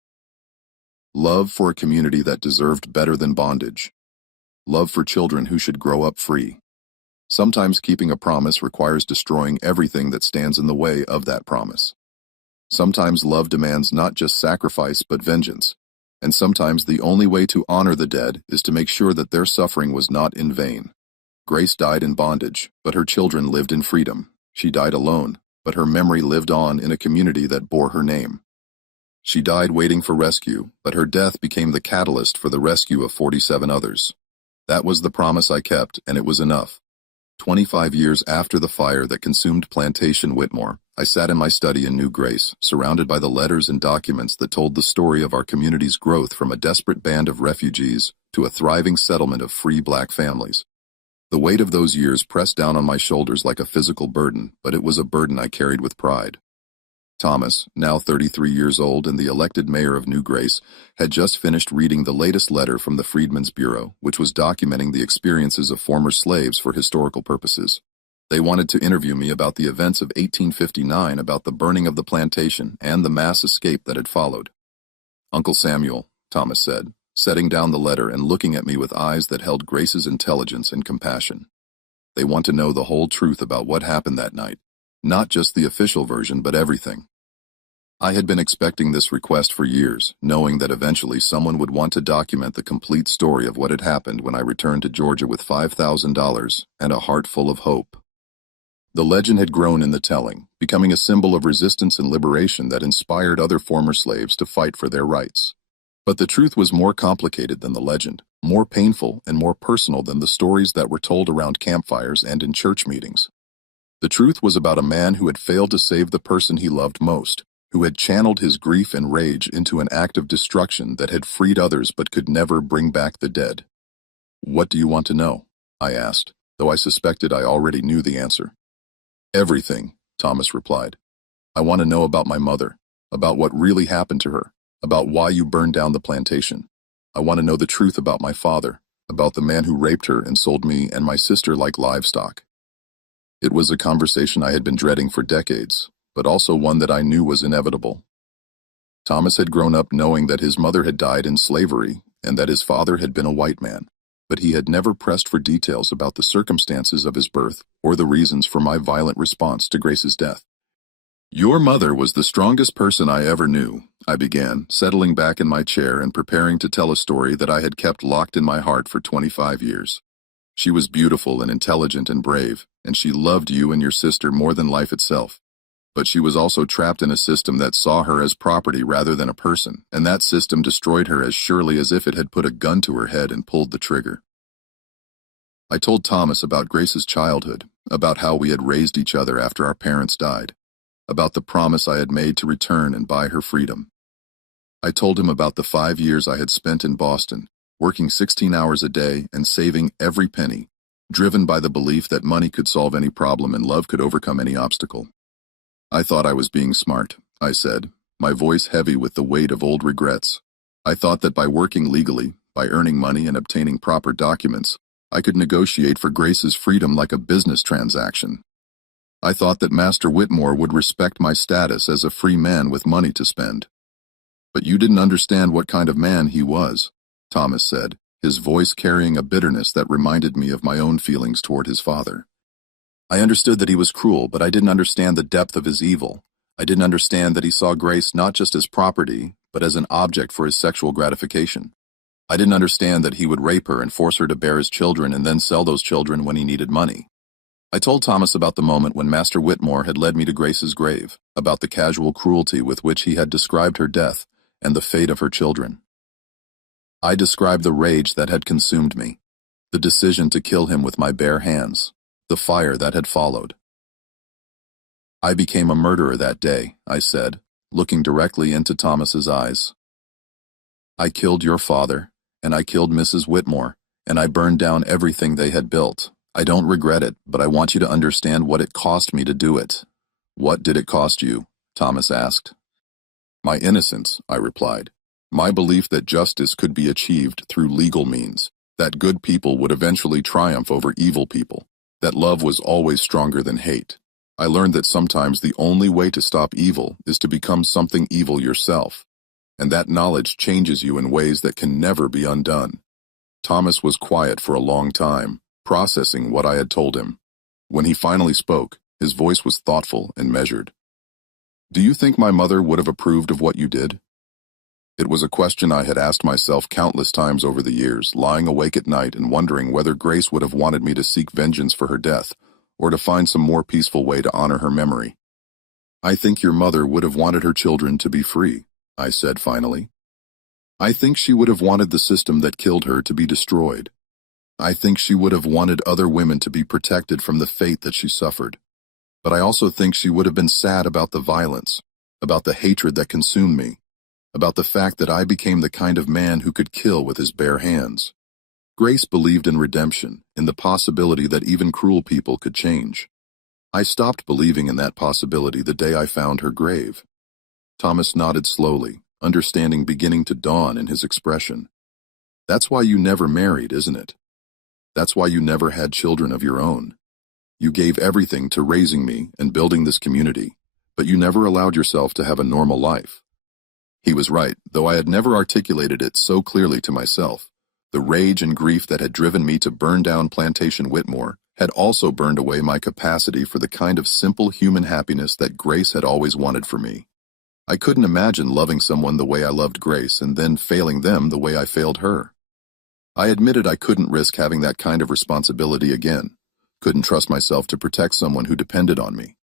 Love for a community that deserved better than bondage. Love for children who should grow up free. Sometimes keeping a promise requires destroying everything that stands in the way of that promise. Sometimes love demands not just sacrifice but vengeance, and sometimes the only way to honor the dead is to make sure that their suffering was not in vain. Grace died in bondage, but her children lived in freedom. She died alone, but her memory lived on in a community that bore her name. She died waiting for rescue, but her death became the catalyst for the rescue of 47 others. That was the promise I kept, and it was enough. 25 years after the fire that consumed Plantation Whitmore, I sat in my study in New Grace, surrounded by the letters and documents that told the story of our community's growth from a desperate band of refugees to a thriving settlement of free black families. The weight of those years pressed down on my shoulders like a physical burden, but it was a burden I carried with pride. Thomas, now 33 years old and the elected mayor of New Grace, had just finished reading the latest letter from the Freedmen's Bureau, which was documenting the experiences of former slaves for historical purposes. They wanted to interview me about the events of 1859, about the burning of the plantation and the mass escape that had followed. "Uncle Samuel," Thomas said, setting down the letter and looking at me with eyes that held Grace's intelligence and compassion. "They want to know the whole truth about what happened that night. Not just the official version, but everything." I had been expecting this request for years, knowing that eventually someone would want to document the complete story of what had happened when I returned to Georgia with $5,000 and a heart full of hope. The legend had grown in the telling, becoming a symbol of resistance and liberation that inspired other former slaves to fight for their rights. But the truth was more complicated than the legend, more painful and more personal than the stories that were told around campfires and in church meetings. The truth was about a man who had failed to save the person he loved most, who had channeled his grief and rage into an act of destruction that had freed others but could never bring back the dead. "What do you want to know?" I asked, though I suspected I already knew the answer. "Everything," Thomas replied. "I want to know about my mother, about what really happened to her, about why you burned down the plantation. I want to know the truth about my father, about the man who raped her and sold me and my sister like livestock." It was a conversation I had been dreading for decades, but also one that I knew was inevitable. Thomas had grown up knowing that his mother had died in slavery and that his father had been a white man, but he had never pressed for details about the circumstances of his birth or the reasons for my violent response to Grace's death. "Your mother was the strongest person I ever knew," I began, settling back in my chair and preparing to tell a story that I had kept locked in my heart for 25 years. "She was beautiful and intelligent and brave, and she loved you and your sister more than life itself. But she was also trapped in a system that saw her as property rather than a person, and that system destroyed her as surely as if it had put a gun to her head and pulled the trigger." I told Thomas about Grace's childhood, about how we had raised each other after our parents died, about the promise I had made to return and buy her freedom. I told him about the 5 years I had spent in Boston, working 16 hours a day and saving every penny, driven by the belief that money could solve any problem and love could overcome any obstacle. "I thought I was being smart," I said, my voice heavy with the weight of old regrets. "I thought that by working legally, by earning money and obtaining proper documents, I could negotiate for Grace's freedom like a business transaction. I thought that Master Whitmore would respect my status as a free man with money to spend." "But you didn't understand what kind of man he was," Thomas said, his voice carrying a bitterness that reminded me of my own feelings toward his father. "I understood that he was cruel, but I didn't understand the depth of his evil. I didn't understand that he saw Grace not just as property, but as an object for his sexual gratification. I didn't understand that he would rape her and force her to bear his children and then sell those children when he needed money." I told Thomas about the moment when Master Whitmore had led me to Grace's grave, about the casual cruelty with which he had described her death and the fate of her children. I described the rage that had consumed me, the decision to kill him with my bare hands, the fire that had followed. "I became a murderer that day," I said, looking directly into Thomas's eyes. "I killed your father, and I killed Mrs. Whitmore, and I burned down everything they had built. I don't regret it, but I want you to understand what it cost me to do it." "What did it cost you?" Thomas asked. "My innocence," I replied. "My belief that justice could be achieved through legal means, that good people would eventually triumph over evil people, that love was always stronger than hate. I learned that sometimes the only way to stop evil is to become something evil yourself, and that knowledge changes you in ways that can never be undone." Thomas was quiet for a long time, processing what I had told him. When he finally spoke, his voice was thoughtful and measured. "Do you think my mother would have approved of what you did?" It was a question I had asked myself countless times over the years, lying awake at night and wondering whether Grace would have wanted me to seek vengeance for her death, or to find some more peaceful way to honor her memory. "I think your mother would have wanted her children to be free," I said finally. "I think she would have wanted the system that killed her to be destroyed." I think she would have wanted other women to be protected from the fate that she suffered. But I also think she would have been sad about the violence, about the hatred that consumed me, about the fact that I became the kind of man who could kill with his bare hands. Grace believed in redemption, in the possibility that even cruel people could change. I stopped believing in that possibility the day I found her grave. Thomas nodded slowly, understanding beginning to dawn in his expression. That's why you never married, isn't it? That's why you never had children of your own. You gave everything to raising me and building this community, but you never allowed yourself to have a normal life. He was right, though I had never articulated it so clearly to myself. The rage and grief that had driven me to burn down Plantation Whitmore had also burned away my capacity for the kind of simple human happiness that Grace had always wanted for me. I couldn't imagine loving someone the way I loved Grace and then failing them the way I failed her. I admitted I couldn't risk having that kind of responsibility again, couldn't trust myself to protect someone who depended on me.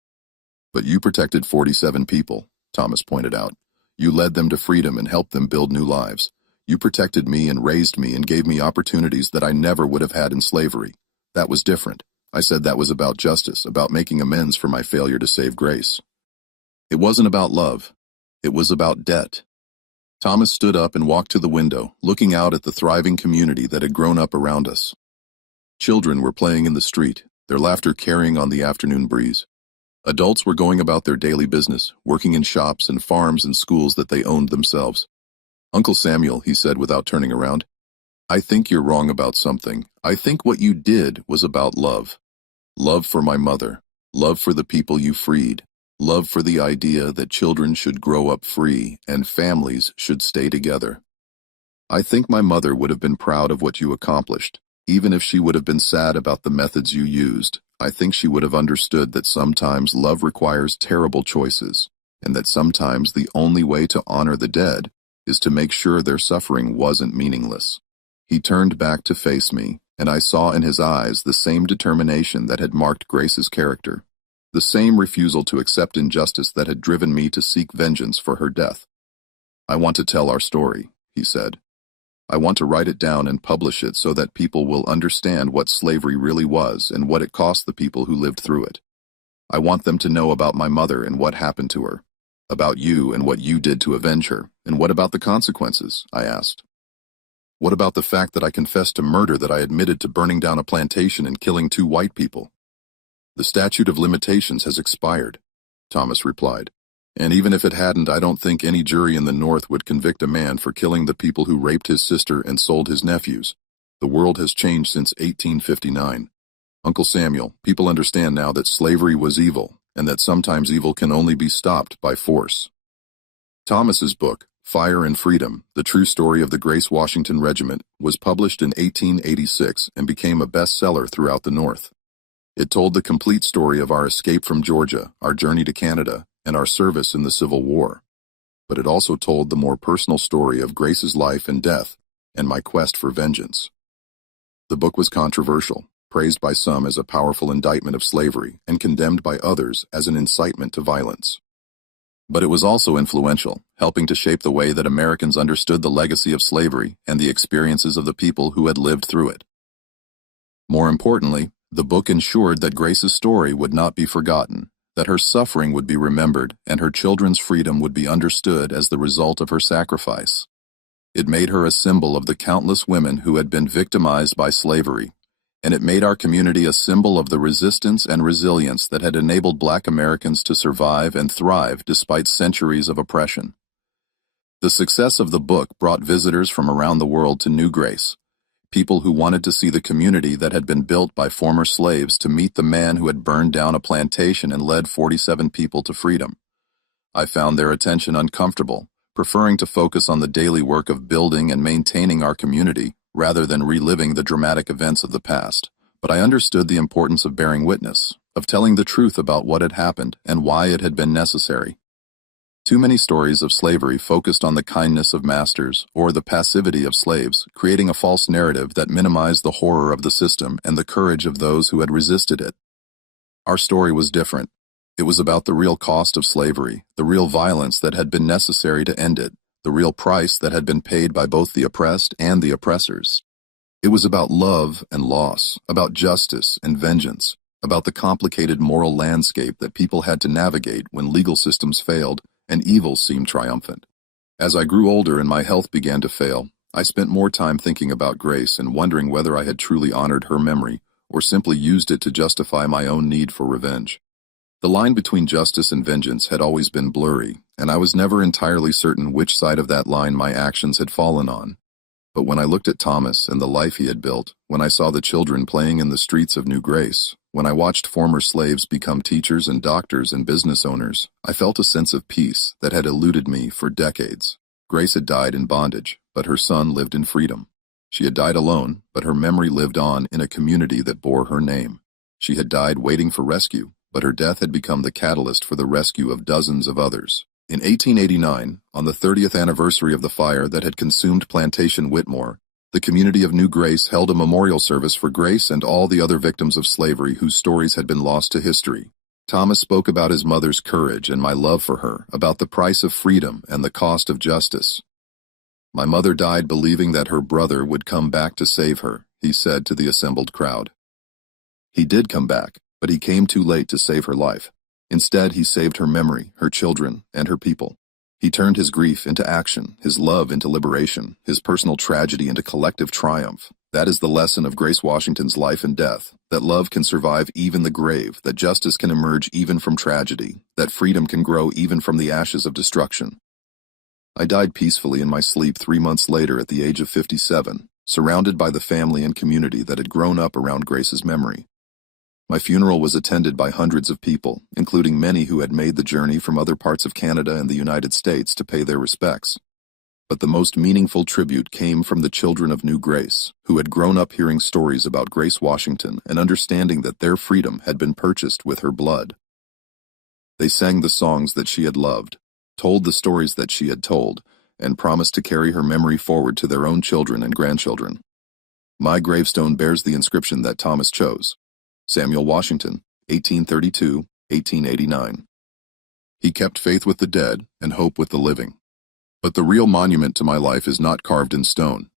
But you protected 47 people, Thomas pointed out. You led them to freedom and helped them build new lives. You protected me and raised me and gave me opportunities that I never would have had in slavery. That was different. I said that was about justice, about making amends for my failure to save Grace. It wasn't about love. It was about debt. Thomas stood up and walked to the window, looking out at the thriving community that had grown up around us. Children were playing in the street, their laughter carrying on the afternoon breeze. Adults were going about their daily business, working in shops and farms and schools that they owned themselves. Uncle Samuel, he said without turning around, I think you're wrong about something. I think what you did was about love. Love for my mother, love for the people you freed, love for the idea that children should grow up free and families should stay together. I think my mother would have been proud of what you accomplished, even if she would have been sad about the methods you used. I think she would have understood that sometimes love requires terrible choices, and that sometimes the only way to honor the dead is to make sure their suffering wasn't meaningless. He turned back to face me, and I saw in his eyes the same determination that had marked Grace's character, the same refusal to accept injustice that had driven me to seek vengeance for her death. I want to tell our story, he said. I want to write it down and publish it so that people will understand what slavery really was and what it cost the people who lived through it. I want them to know about my mother and what happened to her, about you and what you did to avenge her, and what about the consequences, I asked. What about the fact that I confessed to murder, that I admitted to burning down a plantation and killing 2 white people? The statute of limitations has expired, Thomas replied. And even if it hadn't, I don't think any jury in the North would convict a man for killing the people who raped his sister and sold his nephews. The world has changed since 1859. Uncle Samuel, people understand now that slavery was evil, and that sometimes evil can only be stopped by force. Thomas's book, Fire and Freedom, The True Story of the Grace Washington Regiment, was published in 1886 and became a bestseller throughout the North. It told the complete story of our escape from Georgia, our journey to Canada, and our service in the Civil War. But it also told the more personal story of Grace's life and death, and my quest for vengeance. The book was controversial, praised by some as a powerful indictment of slavery, and condemned by others as an incitement to violence. But it was also influential, helping to shape the way that Americans understood the legacy of slavery and the experiences of the people who had lived through it. More importantly, the book ensured that Grace's story would not be forgotten, that her suffering would be remembered and her children's freedom would be understood as the result of her sacrifice. It made her a symbol of the countless women who had been victimized by slavery, and it made our community a symbol of the resistance and resilience that had enabled Black Americans to survive and thrive despite centuries of oppression. The success of the book brought visitors from around the world to New Grace, people who wanted to see the community that had been built by former slaves to meet the man who had burned down a plantation and led 47 people to freedom. I found their attention uncomfortable, preferring to focus on the daily work of building and maintaining our community rather than reliving the dramatic events of the past. But I understood the importance of bearing witness, of telling the truth about what had happened and why it had been necessary. Too many stories of slavery focused on the kindness of masters or the passivity of slaves, creating a false narrative that minimized the horror of the system and the courage of those who had resisted it. Our story was different. It was about the real cost of slavery, the real violence that had been necessary to end it, the real price that had been paid by both the oppressed and the oppressors. It was about love and loss, about justice and vengeance, about the complicated moral landscape that people had to navigate when legal systems failed and evil seemed triumphant. As I grew older and my health began to fail, I spent more time thinking about Grace and wondering whether I had truly honored her memory or simply used it to justify my own need for revenge. The line between justice and vengeance had always been blurry, and I was never entirely certain which side of that line my actions had fallen on. But when I looked at Thomas and the life he had built, when I saw the children playing in the streets of New Grace, when I watched former slaves become teachers and doctors and business owners, I felt a sense of peace that had eluded me for decades. Grace had died in bondage, but her son lived in freedom. She had died alone, but her memory lived on in a community that bore her name. She had died waiting for rescue, but her death had become the catalyst for the rescue of dozens of others. In 1889, on the 30th anniversary of the fire that had consumed Plantation Whitmore, the community of New Grace held a memorial service for Grace and all the other victims of slavery whose stories had been lost to history. Thomas spoke about his mother's courage and my love for her, about the price of freedom and the cost of justice. My mother died believing that her brother would come back to save her, he said to the assembled crowd. He did come back, but he came too late to save her life. Instead, he saved her memory, her children, and her people. He turned his grief into action, his love into liberation, his personal tragedy into collective triumph. That is the lesson of Grace Washington's life and death, that love can survive even the grave, that justice can emerge even from tragedy, that freedom can grow even from the ashes of destruction. I died peacefully in my sleep 3 months later at the age of 57, surrounded by the family and community that had grown up around Grace's memory. My funeral was attended by hundreds of people, including many who had made the journey from other parts of Canada and the United States to pay their respects. But the most meaningful tribute came from the children of New Grace, who had grown up hearing stories about Grace Washington and understanding that their freedom had been purchased with her blood. They sang the songs that she had loved, told the stories that she had told, and promised to carry her memory forward to their own children and grandchildren. My gravestone bears the inscription that Thomas chose: Samuel Washington, 1832-1889. He kept faith with the dead and hope with the living. But the real monument to my life is not carved in stone.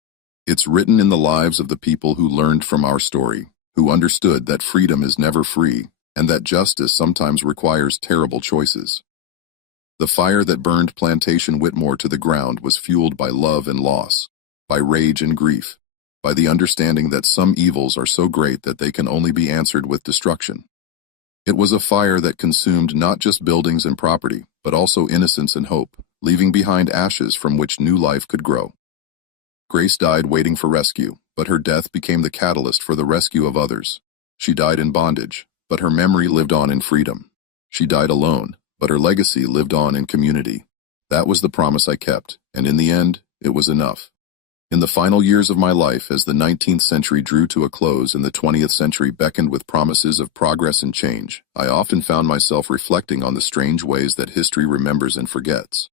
It's written in the lives of the people who learned from our story, who understood that freedom is never free, and that justice sometimes requires terrible choices. The fire that burned Plantation Whitmore to the ground was fueled by love and loss, by rage and grief, by the understanding that some evils are so great that they can only be answered with destruction. It was a fire that consumed not just buildings and property, but also innocence and hope, leaving behind ashes from which new life could grow. Grace died waiting for rescue, but her death became the catalyst for the rescue of others. She died in bondage, but her memory lived on in freedom. She died alone, but her legacy lived on in community. That was the promise I kept, and in the end, it was enough. In the final years of my life, as the 19th century drew to a close and the 20th century beckoned with promises of progress and change, I often found myself reflecting on the strange ways that history remembers and forgets.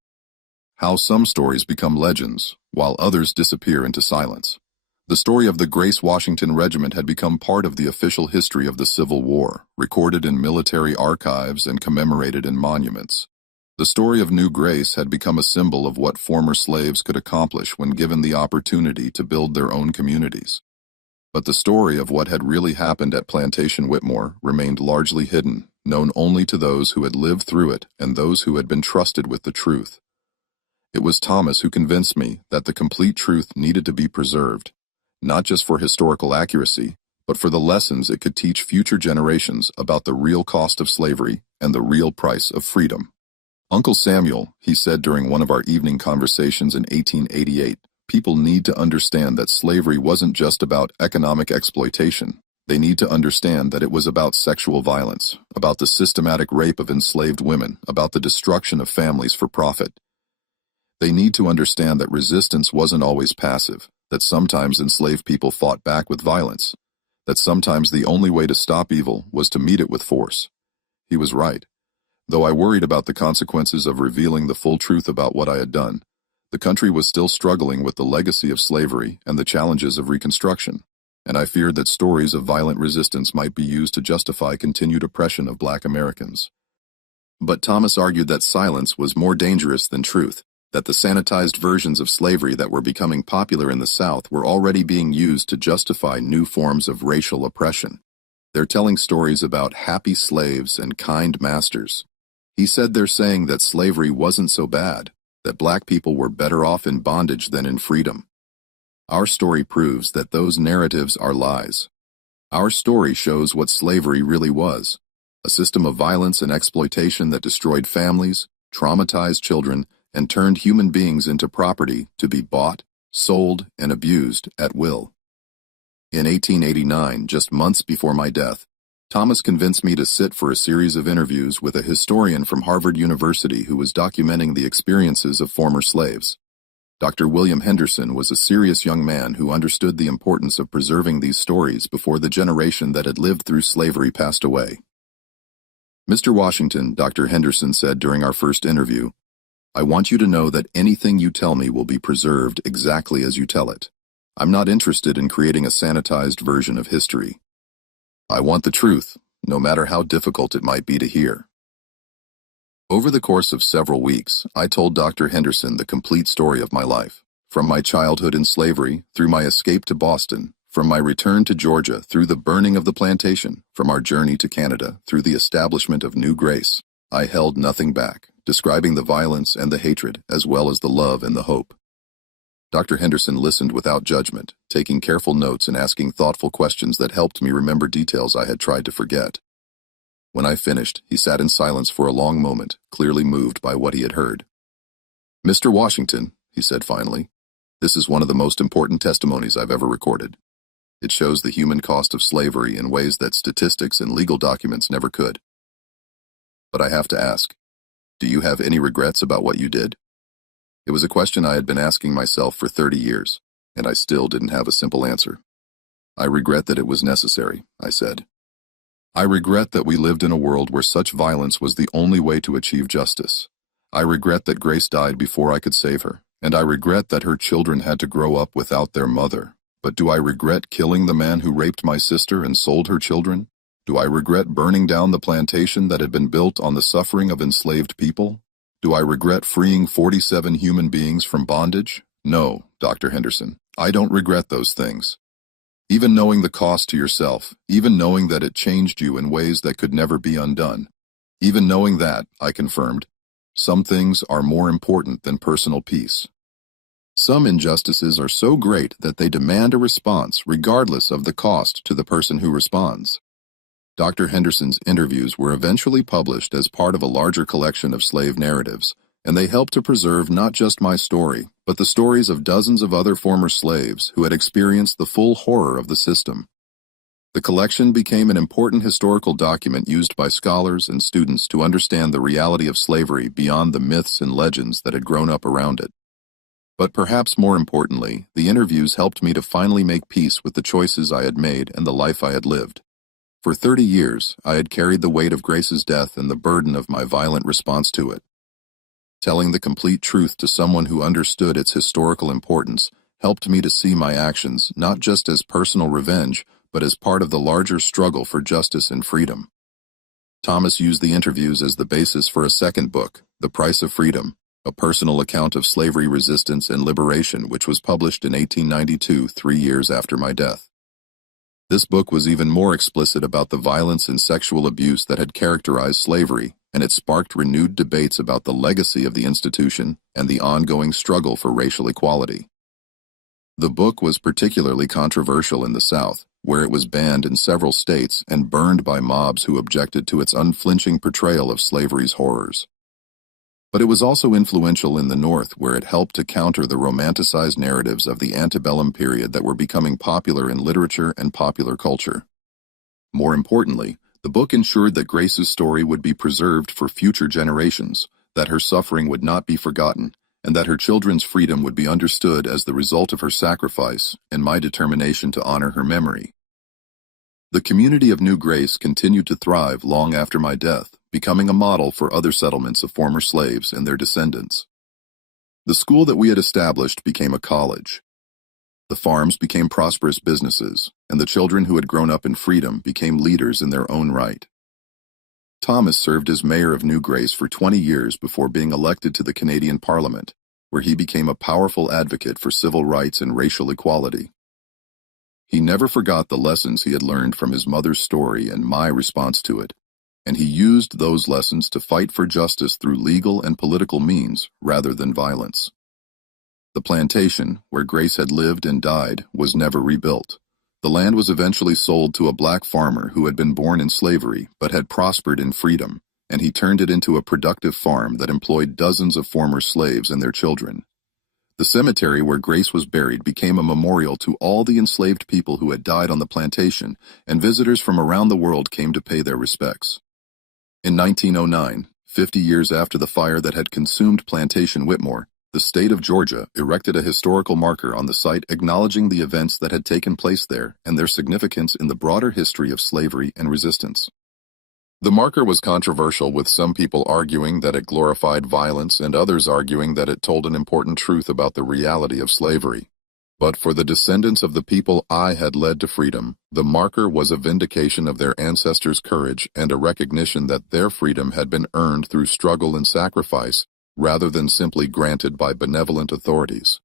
How some stories become legends, while others disappear into silence. The story of the Grace Washington Regiment had become part of the official history of the Civil War, recorded in military archives and commemorated in monuments. The story of New Grace had become a symbol of what former slaves could accomplish when given the opportunity to build their own communities. But the story of what had really happened at Plantation Whitmore remained largely hidden, known only to those who had lived through it and those who had been trusted with the truth. It was Thomas who convinced me that the complete truth needed to be preserved, not just for historical accuracy, but for the lessons it could teach future generations about the real cost of slavery and the real price of freedom. Uncle Samuel, he said during one of our evening conversations in 1888, people need to understand that slavery wasn't just about economic exploitation. They need to understand that it was about sexual violence, about the systematic rape of enslaved women, about the destruction of families for profit. They need to understand that resistance wasn't always passive, that sometimes enslaved people fought back with violence, that sometimes the only way to stop evil was to meet it with force. He was right. Though I worried about the consequences of revealing the full truth about what I had done, the country was still struggling with the legacy of slavery and the challenges of Reconstruction, and I feared that stories of violent resistance might be used to justify continued oppression of Black Americans. But Thomas argued that silence was more dangerous than truth. that the sanitized versions of slavery that were becoming popular in the South were already being used to justify new forms of racial oppression. They're telling stories about happy slaves and kind masters. He said they're saying that slavery wasn't so bad, that black people were better off in bondage than in freedom. Our story proves that those narratives are lies. Our story shows what slavery really was, a system of violence and exploitation that destroyed families, traumatized children, and turned human beings into property to be bought, sold, and abused at will. In 1889, just months before my death, Thomas convinced me to sit for a series of interviews with a historian from Harvard University who was documenting the experiences of former slaves. Dr. William Henderson was a serious young man who understood the importance of preserving these stories before the generation that had lived through slavery passed away. Mr. Washington, Dr. Henderson said during our first interview, "I want you to know that anything you tell me will be preserved exactly as you tell it. I'm not interested in creating a sanitized version of history. I want the truth, no matter how difficult it might be to hear." Over the course of several weeks, I told Dr. Henderson the complete story of my life, from my childhood in slavery, through my escape to Boston, from my return to Georgia, through the burning of the plantation, from our journey to Canada, through the establishment of New Grace. I held nothing back, describing the violence and the hatred, as well as the love and the hope. Dr. Henderson listened without judgment, taking careful notes and asking thoughtful questions that helped me remember details I had tried to forget. When I finished, he sat in silence for a long moment, clearly moved by what he had heard. "Mr. Washington," he said finally, "this is one of the most important testimonies I've ever recorded. It shows the human cost of slavery in ways that statistics and legal documents never could. But I have to ask, do you have any regrets about what you did?" It was a question I had been asking myself for 30 years, and I still didn't have a simple answer. "I regret that it was necessary," I said. "I regret that we lived in a world where such violence was the only way to achieve justice. I regret that Grace died before I could save her, and I regret that her children had to grow up without their mother. But do I regret killing the man who raped my sister and sold her children? Do I regret burning down the plantation that had been built on the suffering of enslaved people? Do I regret freeing 47 human beings from bondage? No, Dr. Henderson, I don't regret those things. Even knowing the cost to yourself, even knowing that it changed you in ways that could never be undone, even knowing that, I confirmed, some things are more important than personal peace. Some injustices are so great that they demand a response regardless of the cost to the person who responds." Dr. Henderson's interviews were eventually published as part of a larger collection of slave narratives, and they helped to preserve not just my story, but the stories of dozens of other former slaves who had experienced the full horror of the system. The collection became an important historical document used by scholars and students to understand the reality of slavery beyond the myths and legends that had grown up around it. But perhaps more importantly, the interviews helped me to finally make peace with the choices I had made and the life I had lived. For 30 years, I had carried the weight of Grace's death and the burden of my violent response to it. Telling the complete truth to someone who understood its historical importance helped me to see my actions not just as personal revenge, but as part of the larger struggle for justice and freedom. Thomas used the interviews as the basis for a second book, The Price of Freedom, a personal account of slavery resistance and liberation, which was published in 1892, 3 years after my death. This book was even more explicit about the violence and sexual abuse that had characterized slavery, and it sparked renewed debates about the legacy of the institution and the ongoing struggle for racial equality. The book was particularly controversial in the South, where it was banned in several states and burned by mobs who objected to its unflinching portrayal of slavery's horrors. But it was also influential in the North, where it helped to counter the romanticized narratives of the antebellum period that were becoming popular in literature and popular culture. More importantly, the book ensured that Grace's story would be preserved for future generations, that her suffering would not be forgotten, and that her children's freedom would be understood as the result of her sacrifice and my determination to honor her memory. The community of New Grace continued to thrive long after my death, becoming a model for other settlements of former slaves and their descendants. The school that we had established became a college. The farms became prosperous businesses, and the children who had grown up in freedom became leaders in their own right. Thomas served as mayor of New Grace for 20 years before being elected to the Canadian Parliament, where he became a powerful advocate for civil rights and racial equality. He never forgot the lessons he had learned from his mother's story and my response to it, and he used those lessons to fight for justice through legal and political means rather than violence. The plantation, where Grace had lived and died, was never rebuilt. The land was eventually sold to a black farmer who had been born in slavery but had prospered in freedom, and he turned it into a productive farm that employed dozens of former slaves and their children. The cemetery where Grace was buried became a memorial to all the enslaved people who had died on the plantation, and visitors from around the world came to pay their respects. In 1909, 50 years after the fire that had consumed Plantation Whitmore, the state of Georgia erected a historical marker on the site acknowledging the events that had taken place there and their significance in the broader history of slavery and resistance. The marker was controversial, with some people arguing that it glorified violence and others arguing that it told an important truth about the reality of slavery. But for the descendants of the people I had led to freedom, the marker was a vindication of their ancestors' courage and a recognition that their freedom had been earned through struggle and sacrifice, rather than simply granted by benevolent authorities.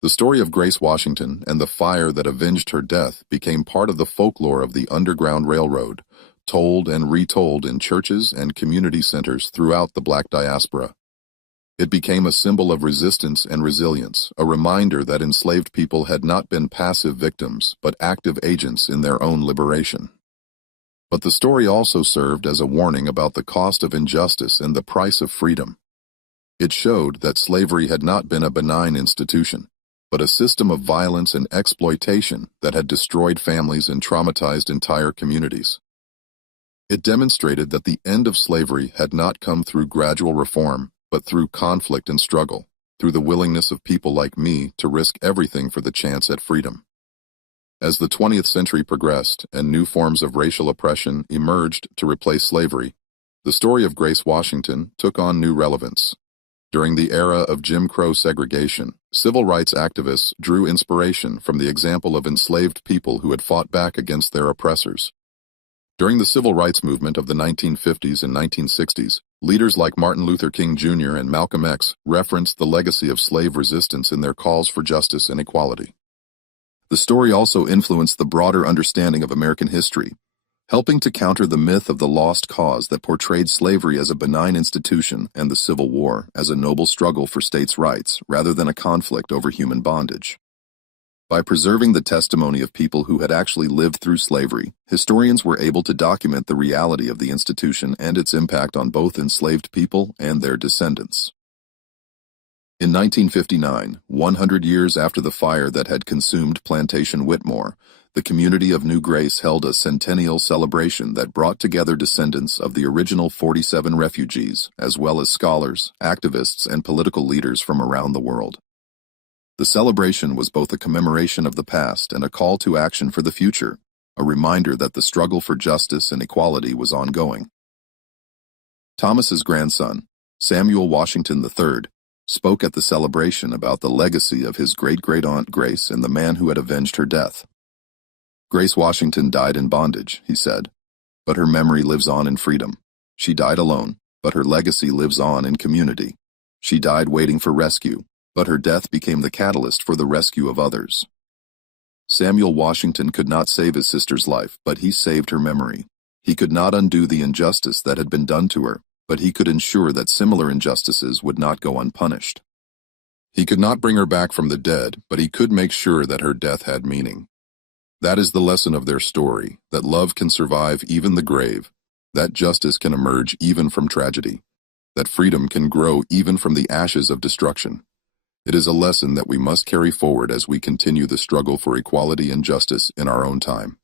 The story of Grace Washington and the fire that avenged her death became part of the folklore of the Underground Railroad, told and retold in churches and community centers throughout the Black diaspora. It became a symbol of resistance and resilience, a reminder that enslaved people had not been passive victims, but active agents in their own liberation. But the story also served as a warning about the cost of injustice and the price of freedom. It showed that slavery had not been a benign institution, but a system of violence and exploitation that had destroyed families and traumatized entire communities. It demonstrated that the end of slavery had not come through gradual reform, but through conflict and struggle, through the willingness of people like me to risk everything for the chance at freedom. As the 20th century progressed and new forms of racial oppression emerged to replace slavery, the story of Grace Washington took on new relevance. During the era of Jim Crow segregation, civil rights activists drew inspiration from the example of enslaved people who had fought back against their oppressors. During the civil rights movement of the 1950s and 1960s, leaders like Martin Luther King Jr. and Malcolm X referenced the legacy of slave resistance in their calls for justice and equality. The story also influenced the broader understanding of American history, helping to counter the myth of the lost cause that portrayed slavery as a benign institution and the Civil War as a noble struggle for states' rights rather than a conflict over human bondage. By preserving the testimony of people who had actually lived through slavery, historians were able to document the reality of the institution and its impact on both enslaved people and their descendants. In 1959, 100 years after the fire that had consumed Plantation Whitmore, the community of New Grace held a centennial celebration that brought together descendants of the original 47 refugees, as well as scholars, activists, and political leaders from around the world. The celebration was both a commemoration of the past and a call to action for the future, a reminder that the struggle for justice and equality was ongoing. Thomas's grandson, Samuel Washington III, spoke at the celebration about the legacy of his great-great-aunt Grace and the man who had avenged her death. Grace Washington died in bondage, he said, but her memory lives on in freedom. She died alone, but her legacy lives on in community. She died waiting for rescue, but her death became the catalyst for the rescue of others. Samuel Washington could not save his sister's life, but he saved her memory. He could not undo the injustice that had been done to her, but he could ensure that similar injustices would not go unpunished. He could not bring her back from the dead, but he could make sure that her death had meaning. That is the lesson of their story, that love can survive even the grave, that justice can emerge even from tragedy, that freedom can grow even from the ashes of destruction. It is a lesson that we must carry forward as we continue the struggle for equality and justice in our own time.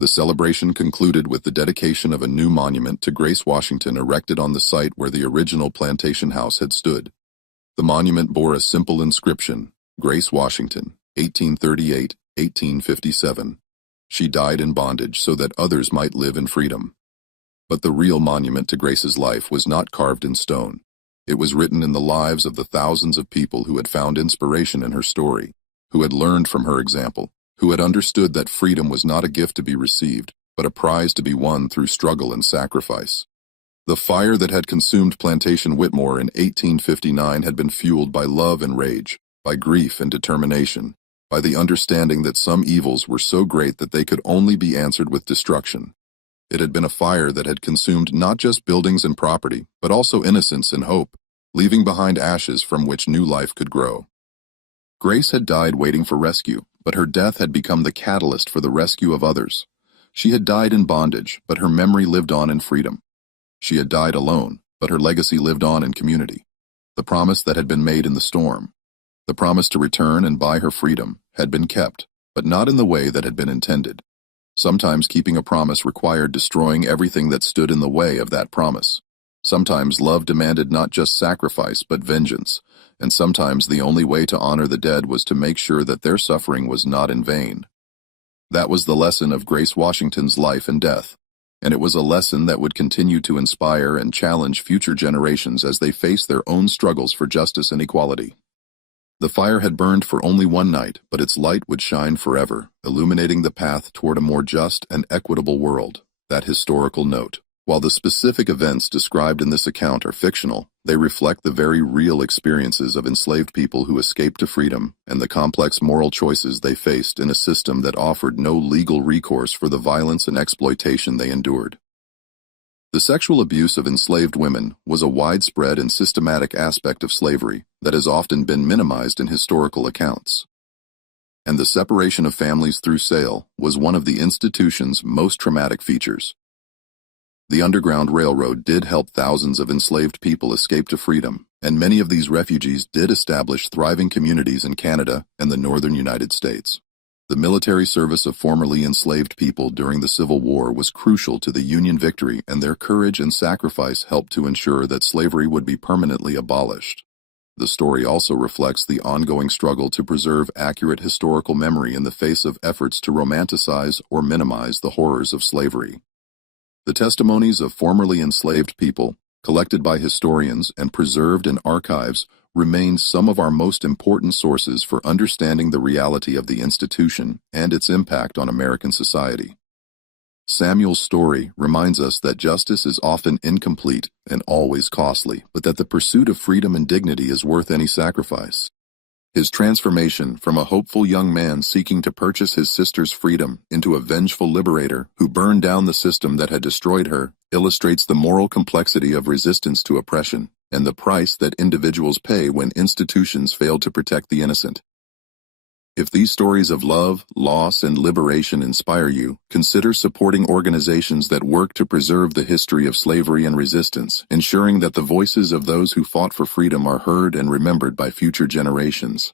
The celebration concluded with the dedication of a new monument to Grace Washington erected on the site where the original plantation house had stood. The monument bore a simple inscription, Grace Washington, 1838-1857. She died in bondage so that others might live in freedom. But the real monument to Grace's life was not carved in stone. It was written in the lives of the thousands of people who had found inspiration in her story, who had learned from her example, who had understood that freedom was not a gift to be received, but a prize to be won through struggle and sacrifice. The fire that had consumed Plantation Whitmore in 1859 had been fueled by love and rage, by grief and determination, by the understanding that some evils were so great that they could only be answered with destruction. It had been a fire that had consumed not just buildings and property, but also innocence and hope, leaving behind ashes from which new life could grow. Grace had died waiting for rescue, but her death had become the catalyst for the rescue of others. She had died in bondage, but her memory lived on in freedom. She had died alone, but her legacy lived on in community. The promise that had been made in the storm, the promise to return and buy her freedom, had been kept, but not in the way that had been intended. Sometimes keeping a promise required destroying everything that stood in the way of that promise. Sometimes love demanded not just sacrifice but vengeance, and sometimes the only way to honor the dead was to make sure that their suffering was not in vain. That was the lesson of Grace Washington's life and death, and it was a lesson that would continue to inspire and challenge future generations as they face their own struggles for justice and equality. The fire had burned for only one night, but its light would shine forever, illuminating the path toward a more just and equitable world. That historical note. While the specific events described in this account are fictional, they reflect the very real experiences of enslaved people who escaped to freedom and the complex moral choices they faced in a system that offered no legal recourse for the violence and exploitation they endured. The sexual abuse of enslaved women was a widespread and systematic aspect of slavery that has often been minimized in historical accounts. And the separation of families through sale was one of the institution's most traumatic features. The Underground Railroad did help thousands of enslaved people escape to freedom, and many of these refugees did establish thriving communities in Canada and the northern United States. The military service of formerly enslaved people during the Civil War was crucial to the Union victory, and their courage and sacrifice helped to ensure that slavery would be permanently abolished. The story also reflects the ongoing struggle to preserve accurate historical memory in the face of efforts to romanticize or minimize the horrors of slavery. The testimonies of formerly enslaved people, collected by historians and preserved in archives, remain some of our most important sources for understanding the reality of the institution and its impact on American society. Samuel's story reminds us that justice is often incomplete and always costly, but that the pursuit of freedom and dignity is worth any sacrifice. His transformation from a hopeful young man seeking to purchase his sister's freedom into a vengeful liberator who burned down the system that had destroyed her illustrates the moral complexity of resistance to oppression and the price that individuals pay when institutions fail to protect the innocent. If these stories of love, loss, and liberation inspire you, consider supporting organizations that work to preserve the history of slavery and resistance, ensuring that the voices of those who fought for freedom are heard and remembered by future generations.